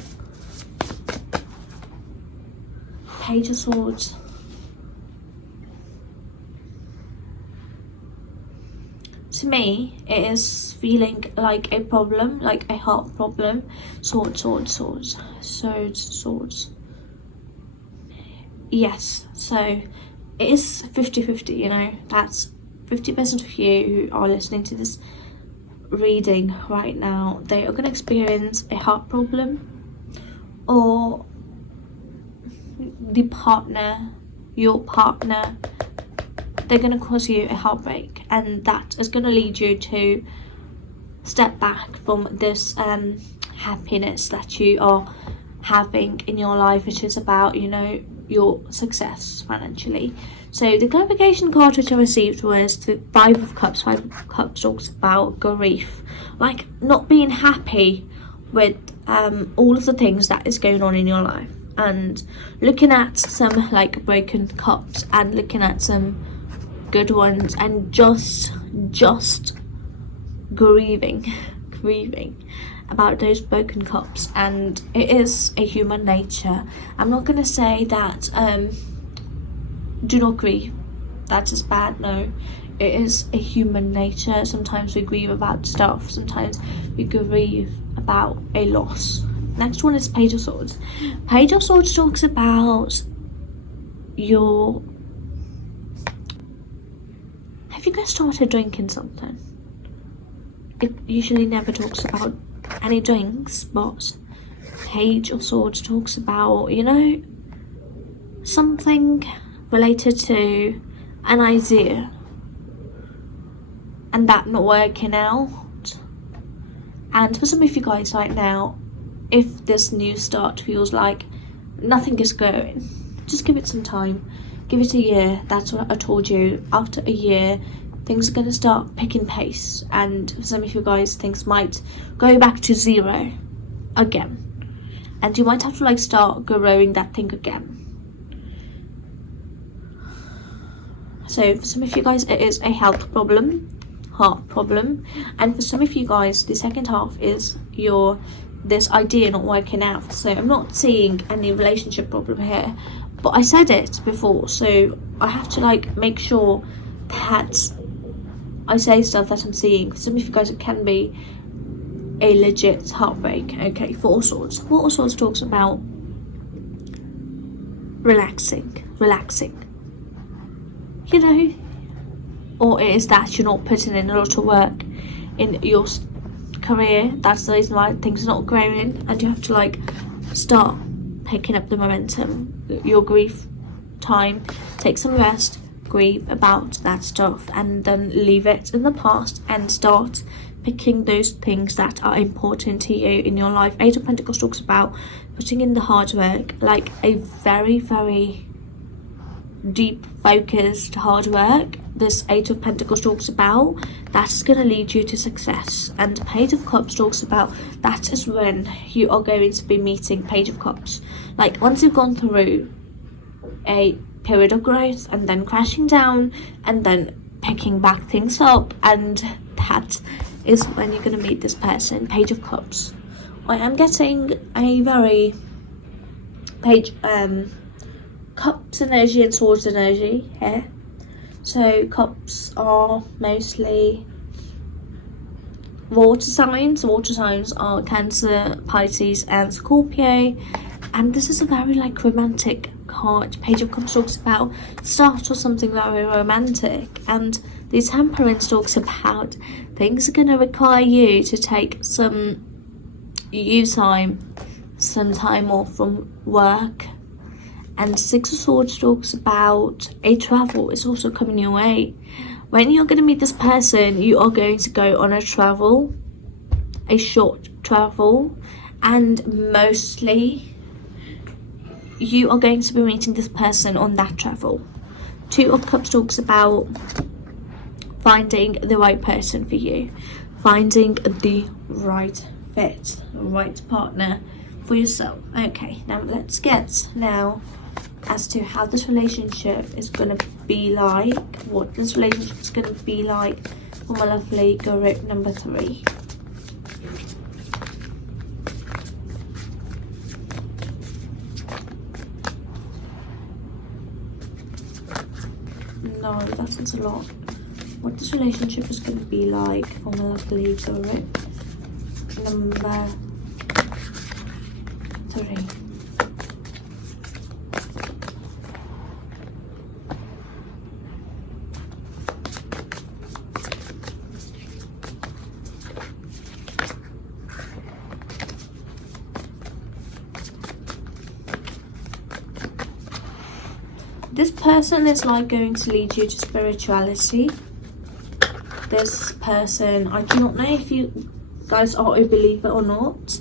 Page of Swords, to me it is feeling like a problem, like a heart problem. Swords. Yes, so it is 50-50, that's 50% of you who are listening to this reading right now, they are going to experience a heart problem, or your partner, they're going to cause you a heartbreak, and that is going to lead you to step back from this happiness that you are having in your life, which is about, your success financially. So the clarification card which I received was the Five of Cups. Five of Cups talks about grief, like not being happy with all of the things that is going on in your life, and looking at some like broken cups and looking at some good ones, and just grieving about those broken cups. And it is a human nature. I'm not going to say that do not grieve, that is bad. No, it is a human nature. Sometimes we grieve about stuff, sometimes we grieve about a loss. Next one is Page of Swords. Page of Swords talks about your... Have you guys started drinking something? It usually never talks about any drinks, but Page of Swords talks about, something related to an idea and that not working out. And for some of you guys right now, if this new start feels like nothing is going, just give it some time, give it a year. That's what I told you. After a year, things are going to start picking pace, and for some of you guys, things might go back to zero again, and you might have to start growing that thing again. So for some of you guys, it is a health problem, heart problem, and for some of you guys, the second half is this idea not working out. So I'm not seeing any relationship problem here, but I said it before, so I have to make sure that I say stuff that I'm seeing. For some of you guys, it can be a legit heartbreak. Okay, Four of Swords. Four of Swords talks about relaxing. Or it is that you're not putting in a lot of work in your career. That's the reason why things are not growing, and you have to like start picking up the momentum. Your grief time, take some rest, grieve about that stuff, and then leave it in the past and start picking those things that are important to you in your life. Eight of Pentacles talks about putting in the hard work, like a very, very deep, focused hard work. This Eight of Pentacles talks about that is going to lead you to success, and Page of Cups talks about that is when you are going to be meeting Page of Cups. Like once you've gone through a period of growth and then crashing down and then picking back things up, and that is when you're going to meet this person, Page of Cups. I am getting a very Cups energy and Swords energy here. So Cups are mostly water signs. Water signs are Cancer, Pisces and Scorpio, and this is a very like romantic card. Page of Cups talks about start or something very romantic, and the Temperance talks about things are going to require you to take some time off from work. And Six of Swords talks about a travel is also coming your way. When you're going to meet this person, you are going to go on a travel, a short travel, and mostly you are going to be meeting this person on that travel. Two of Cups talks about finding the right person for you, finding the right fit, the right partner for yourself. Okay, now let's get as to how this relationship is going to be like, what this relationship is going to be like for my lovely group number 3. No, that's a lot. What this relationship is going to be like for my lovely group number 3. This person is like going to lead you to spirituality. This person, I do not know if you guys are a believer or not,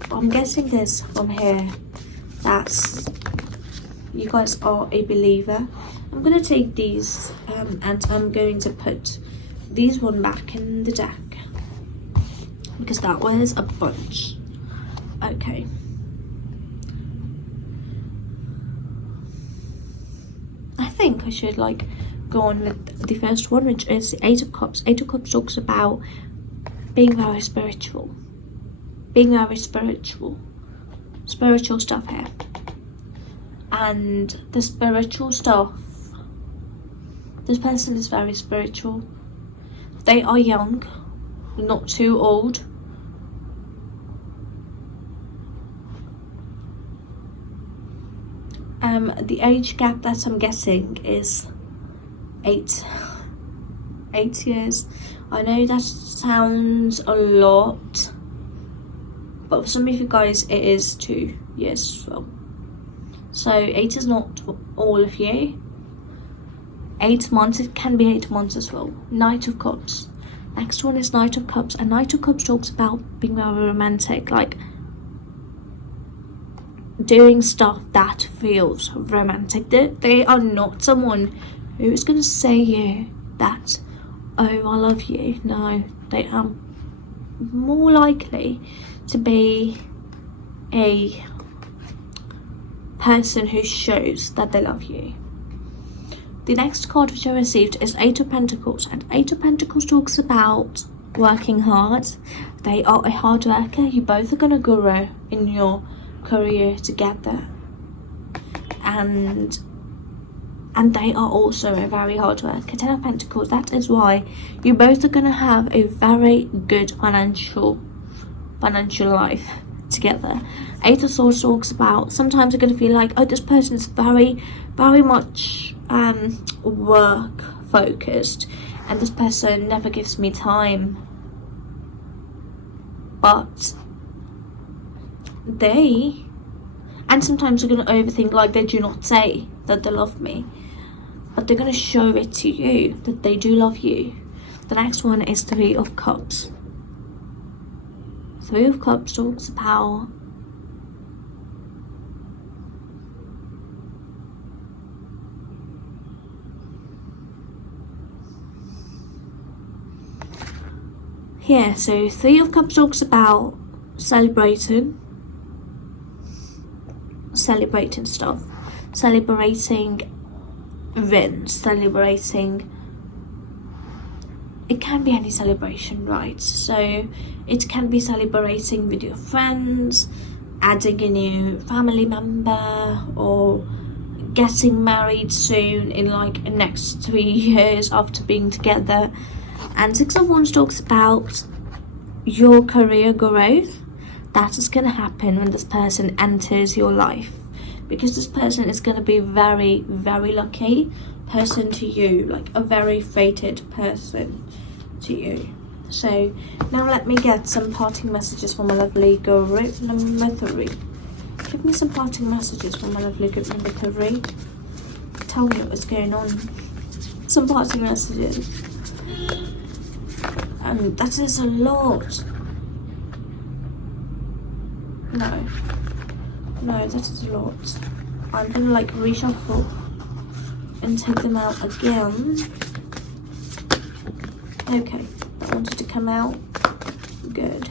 but I'm guessing this from here, that you guys are a believer. I'm going to take these and I'm going to put these one back in the deck because that was a bunch. Okay. I think I should like go on with the first one, which is the Eight of Cups. Eight of Cups talks about being very spiritual. Spiritual stuff here. And the spiritual stuff, this person is very spiritual. They are young, not too old. The age gap that I'm getting is 8 years. I know that sounds a lot, but for some of you guys it is 2 years as well. So 8 is not all of you. 8 months, it can be 8 months as well. Knight of Cups. Next one is Knight of Cups, and Knight of Cups talks about being very romantic, like doing stuff that feels romantic. They are not someone who is going to say you that, oh, I love you. No, they are more likely to be a person who shows that they love you. The next card which I received is Eight of Pentacles, and Eight of Pentacles talks about working hard. They are a hard worker. You both are going to grow in your career together, and they are also a very hard worker. 10 of Pentacles, that is why you both are going to have a very good financial life together. Eight of Swords talks about sometimes you're going to feel like, oh, this person is very, very much work focused, and this person never gives me time. but and sometimes they're going to overthink, like they do not say that they love me, but they're going to show it to you that they do love you. The next one is Three of Cups. Three of Cups talks about so Three of Cups talks about celebrating stuff, celebrating wins, celebrating. It can be any celebration, right? So it can be celebrating with your friends, adding a new family member, or getting married soon in like the next 3 years after being together. And Six of Wands talks about your career growth. That is going to happen when this person enters your life, because this person is going to be very, very lucky person to you, like a very fated person to you. So now let me get some parting messages from my lovely group number 3. Give me some parting messages from my lovely group number 3. Tell me what's going on. Some parting messages. And that is a lot. No, that is a lot. I'm gonna like reshuffle and take them out again. Okay, I wanted to come out. Good.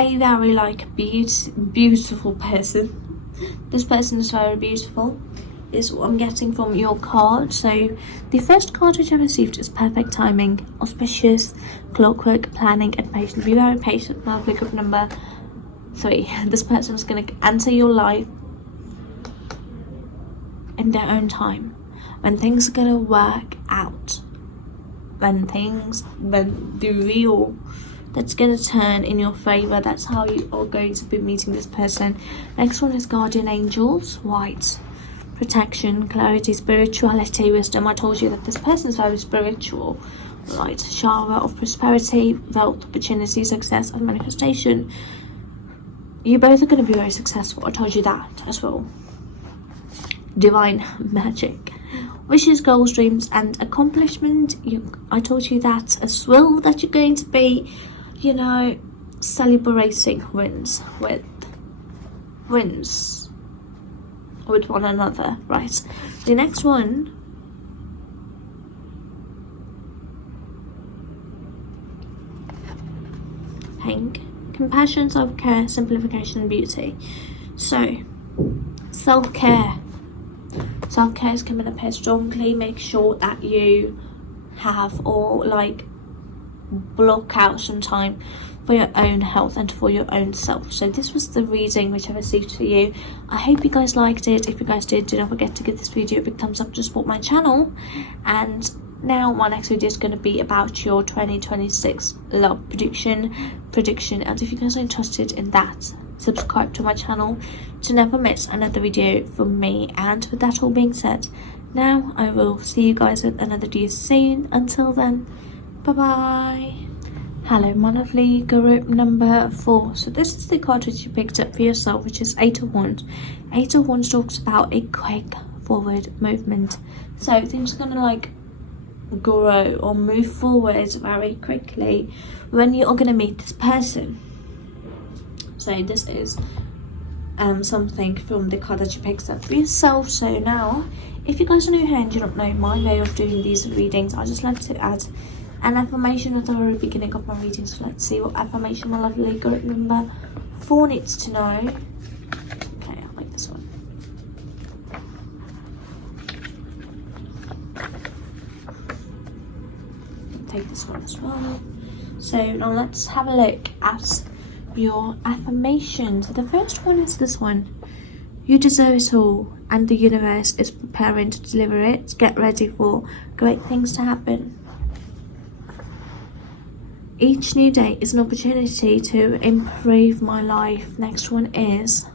A very like beautiful person. This person is very beautiful, is what I'm getting from your card. So the first card which I received is perfect timing, auspicious, clockwork, planning, and patience. Be very patient. Now pick up number 3. This person is going to enter your life in their own time, when things are going to work out, when the real that's going to turn in your favor. That's how you are going to be meeting this person. Next one is guardian angels, white, protection, clarity, spirituality, wisdom. I told you that this person is very spiritual, right? Shower of prosperity, wealth, opportunity, success, and manifestation. You both are going to be very successful. I told you that as well. Divine magic, wishes, goals, dreams, and accomplishment. I told you that as well, that you're going to be, you know, celebrating wins with one another, right? The next one, pink, compassion, self-care, simplification, and beauty. So self-care is coming up here strongly. Make sure that you have, or like block out some time for your own health and for your own self. So this was the reading which I received for you. I hope you guys liked it. If you guys did, do not forget to give this video a big thumbs up to support my channel. And now my next video is going to be about your 2026 love prediction. And if you guys are interested in that, subscribe to my channel to never miss another video from me. And with that all being said, now I will see you guys with another video soon. Until then, bye bye. Hello my lovely group number 4. So this is the card which you picked up for yourself, which is 8 of Wands. 8 of Wands talks about a quick forward movement. So things are gonna like grow or move forward very quickly when you are gonna meet this person. So this is something from the card that you picked up for yourself. So now, if you guys are new here and you don't know my way of doing these readings, I just like to add an affirmation at the very beginning of my readings. So let's see what affirmation my lovely group number 4 needs to know. Okay, I like this one. this one as well. So now let's have a look at your affirmations. The first one is this one. You deserve it all, and the universe is preparing to deliver it. Get ready for great things to happen. Each new day is an opportunity to improve my life. Next one is,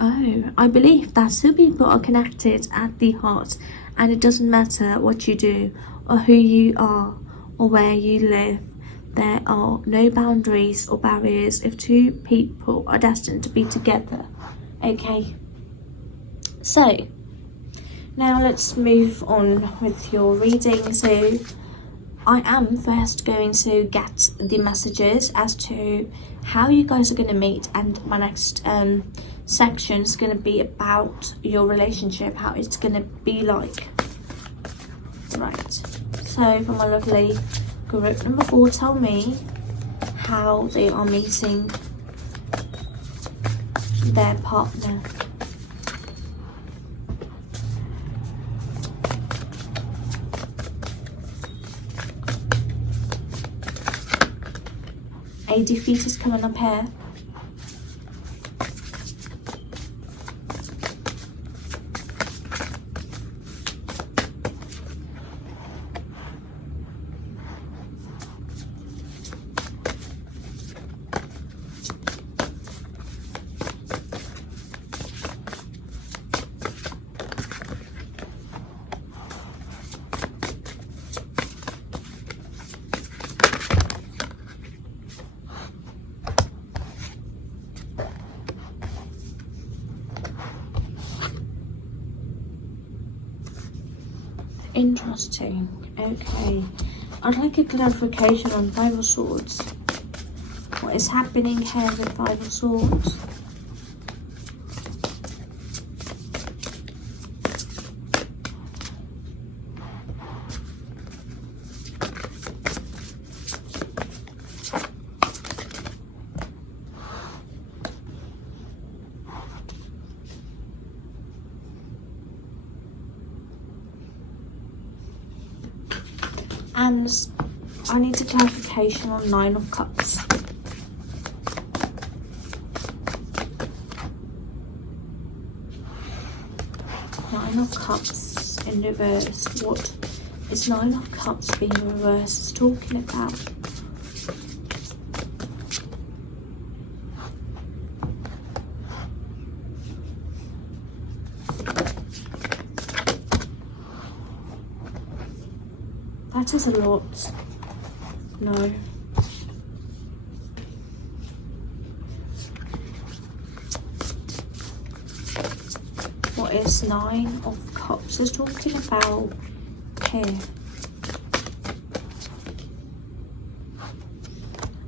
oh, I believe that two people are connected at the heart, and it doesn't matter what you do or who you are or where you live. There are no boundaries or barriers if two people are destined to be together. Okay, so now let's move on with your reading. So I am first going to get the messages as to how you guys are going to meet, and my next section is going to be about your relationship, how it's going to be like. Right, so for my lovely group number 4, tell me how they are meeting their partner. A defeat is coming up here. Interesting. Okay. I'd like a clarification on Five of Swords. What is happening here with Five of Swords? And I need a clarification on Nine of Cups. Nine of Cups in reverse. What is Nine of Cups being reversed talking about? That is a lot. No. What is Nine of Cups is talking about here?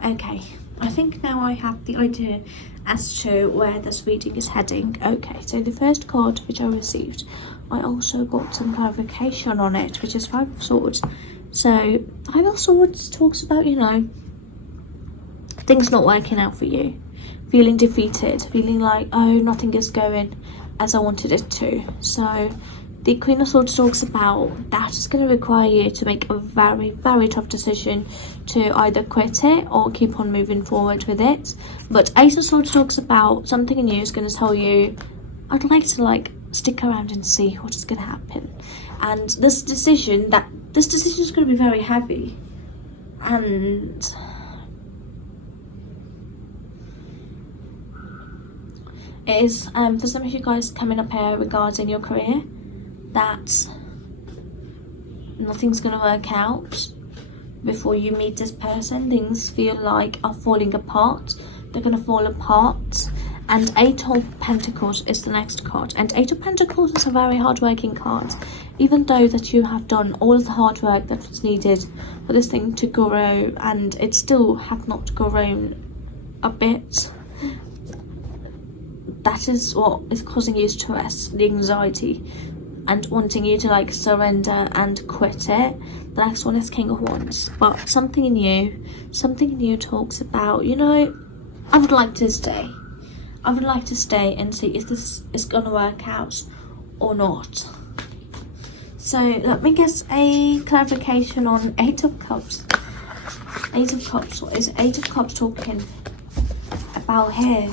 Okay, I think now I have the idea as to where this reading is heading. Okay, so the first card which I received, I also got some clarification on it, which is Five of Swords. So Five of Swords talks about, you know, things not working out for you, feeling defeated, feeling like, oh, nothing is going as I wanted it to. So the Queen of Swords talks about that is going to require you to make a very, very tough decision to either quit it or keep on moving forward with it. But Ace of Swords talks about something in you is going to tell you, I'd like to stick around and see what is going to happen. And this decision is going to be very heavy. And it is for some of you guys coming up here regarding your career, that nothing's going to work out before you meet this person. Things feel like are falling apart. They're going to fall apart. And Eight of Pentacles is the next card. And Eight of Pentacles is a very hard-working card. Even though that you have done all of the hard work that was needed for this thing to grow, and it still have not grown a bit, that is what is causing you stress, the anxiety, and wanting you to surrender and quit it. The next one is King of Wands. But something in you talks about, you know, I would like to stay. I would like to stay and see if this is going to work out or not. So let me get a clarification on Eight of Cups. Eight of Cups. What is Eight of Cups talking about here?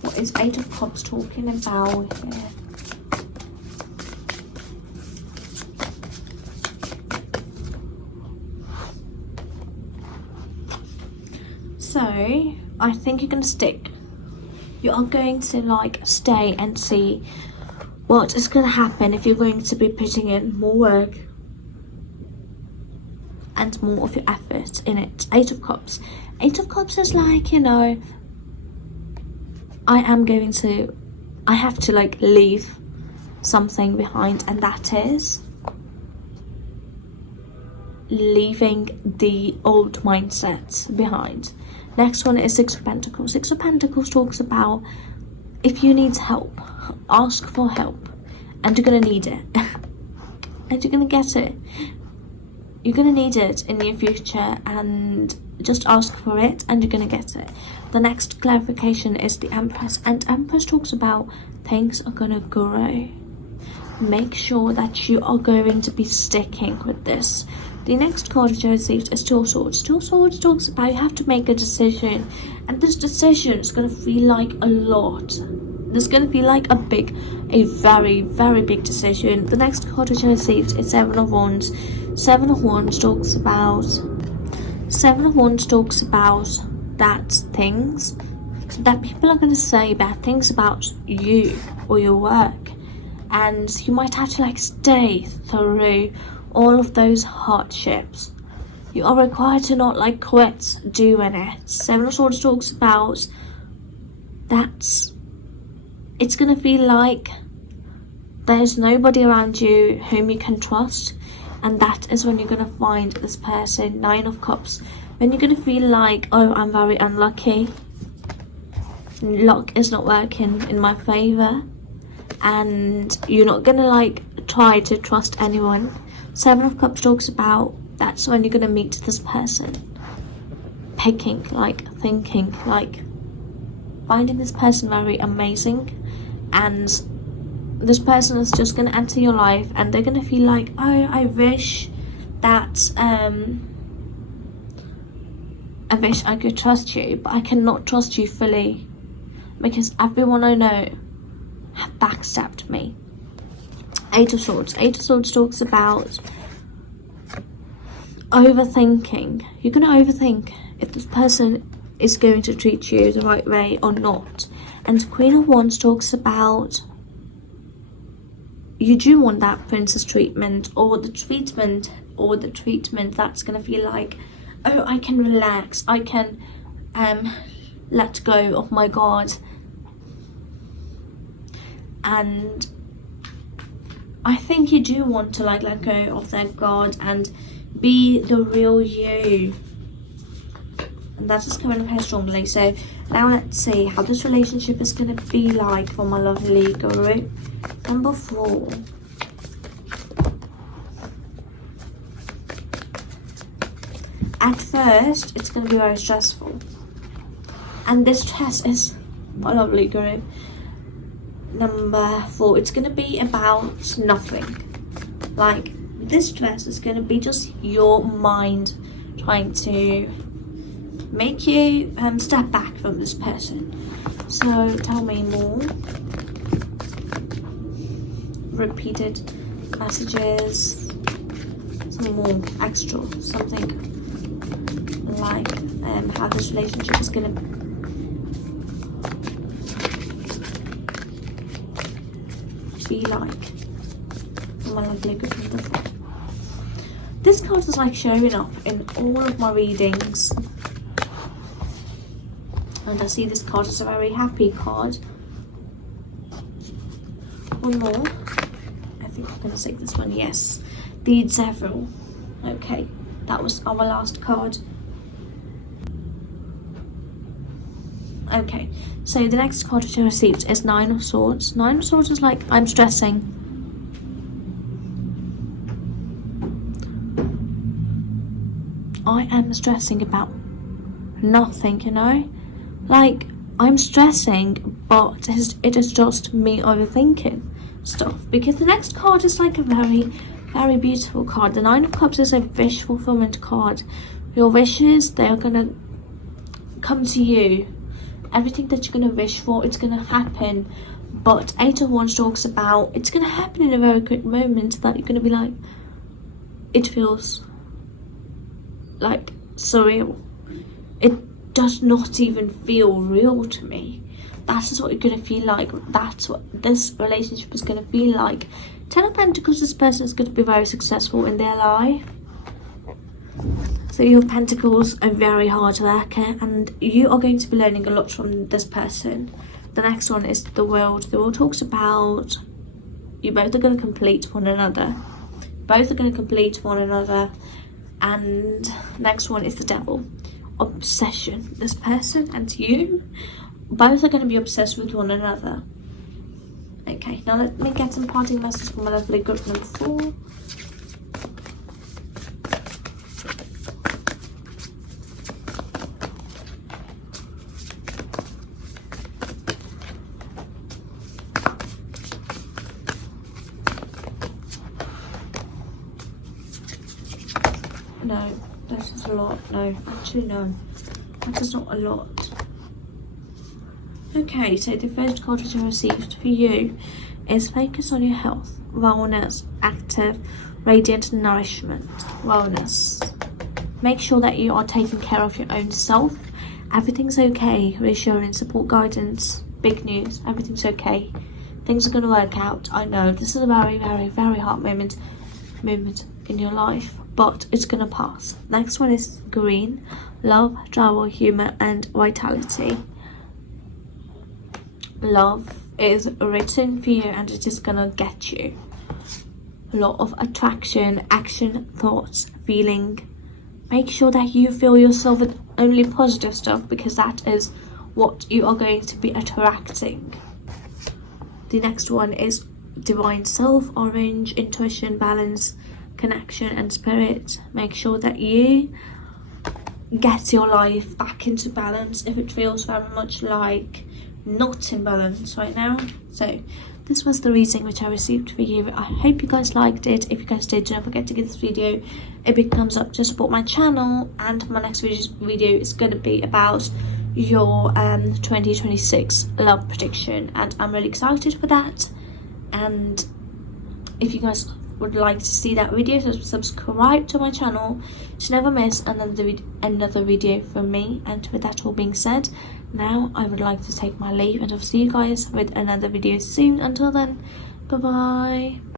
What is Eight of Cups talking about here? So, I think you're going to stick. You are going to like stay and see what is going to happen if you're going to be putting in more work and more of your effort in it. Eight of Cups. Eight of Cups is like, you know, I have to like leave something behind, and that is leaving the old mindset behind. Next one is Six of Pentacles. Six of Pentacles talks about if you need help, ask for help, and you're gonna need it. And you're gonna get it. You're gonna need it in your future, and just ask for it and you're gonna get it. The next clarification is the Empress, and Empress talks about things are gonna grow. Make sure that you are going to be sticking with this. The next card which I received is Two of Swords. Two of Swords talks about you have to make a decision, and this decision is going to feel like a lot. This is going to feel like a very, very big decision. The next card which I received is Seven of Wands. Seven of Wands talks about that things that people are going to say bad things about you or your work, and you might have to like stay through all of those hardships. You are required to not like quit doing it. Seven of Swords talks about that it's gonna feel like there's nobody around you whom you can trust, and that is when you're gonna find this person. Nine of Cups. When you're gonna feel like, oh, I'm very unlucky, luck is not working in my favor, and you're not gonna like try to trust anyone. Seven of Cups talks about that's when you're gonna meet this person. Picking, like thinking, like finding this person very amazing, and this person is just gonna enter your life and they're gonna feel like, oh, I wish I could trust you, but I cannot trust you fully because everyone I know have backstabbed me. Eight of Swords. Eight of Swords talks about overthinking. You're going to overthink if this person is going to treat you the right way or not. And Queen of Wands talks about you do want that princess treatment, or the treatment that's going to feel like, oh, I can relax, I can let go of my guard, and I think you do want to like let go of that guard and be the real you, and that is coming up here strongly. So now let's see how this relationship is going to be like for my lovely guru. Number 4. At first it's going to be very stressful, and this stress is my lovely guru. Number 4, it's going to be about nothing. Like, this stress is going to be just your mind trying to make you step back from this person. So tell me more. Repeated messages, something more extra, something like how this relationship is going to be like for my lovely good people. This card is like showing up in all of my readings, and I see this card is a very happy card. One more. I think I'm gonna take this one. Yes, the Devil. Okay, that was our last card. Okay, so the next card which I received is Nine of Swords. Nine of Swords is like, I'm stressing. am stressing about nothing, you know? Like, I'm stressing, but it is just me overthinking stuff. Because the next card is like a very, very beautiful card. The Nine of Cups is a wish fulfillment card. Your wishes, they are gonna come to you. Everything that you're gonna wish for, it's gonna happen. But Eight of Wands talks about it's gonna happen in a very quick moment that you're gonna be like, it feels like surreal. It does not even feel real to me. That is what you're gonna feel like. That's what this relationship is gonna feel like. Ten of Pentacles, this person is gonna be very successful in their life. So your Pentacles are very hard worker, and you are going to be learning a lot from this person. The next one is the World. The World talks about you both are going to complete one another. Both are going to complete one another. And next one is the Devil. Obsession. This person and you, both are going to be obsessed with one another. Okay, now let me get some parting messages from my lovely group number 4. No, that is a lot. No, actually no, that is not a lot. Okay, so the first card which I received for you is focus on your health, wellness, active, radiant nourishment, wellness. Make sure that you are taking care of your own self. Everything's okay. Reassurance, support, guidance, big news. Everything's okay. Things are going to work out. I know this is a very, very, very hard moment in your life, but it's gonna pass. Next one is green, love, travel, humor, and vitality. Love is written for you, and it is gonna get you a lot of attraction, action, thoughts, feeling. Make sure that you fill yourself with only positive stuff, because that is what you are going to be attracting. The next one is divine self, orange, intuition, balance, connection, and spirit. Make sure that you get your life back into balance if it feels very much like not in balance right now. So this was the reading which I received for you. I hope you guys liked it. If you guys did, don't forget to give this video a big thumbs up to support my channel, and my next video is going to be about your 2026 love prediction, and I'm really excited for that. And if you guys would like to see that video, so subscribe to my channel to never miss another video from me. And with that all being said, now I would like to take my leave, and I'll see you guys with another video soon. Until then, bye bye.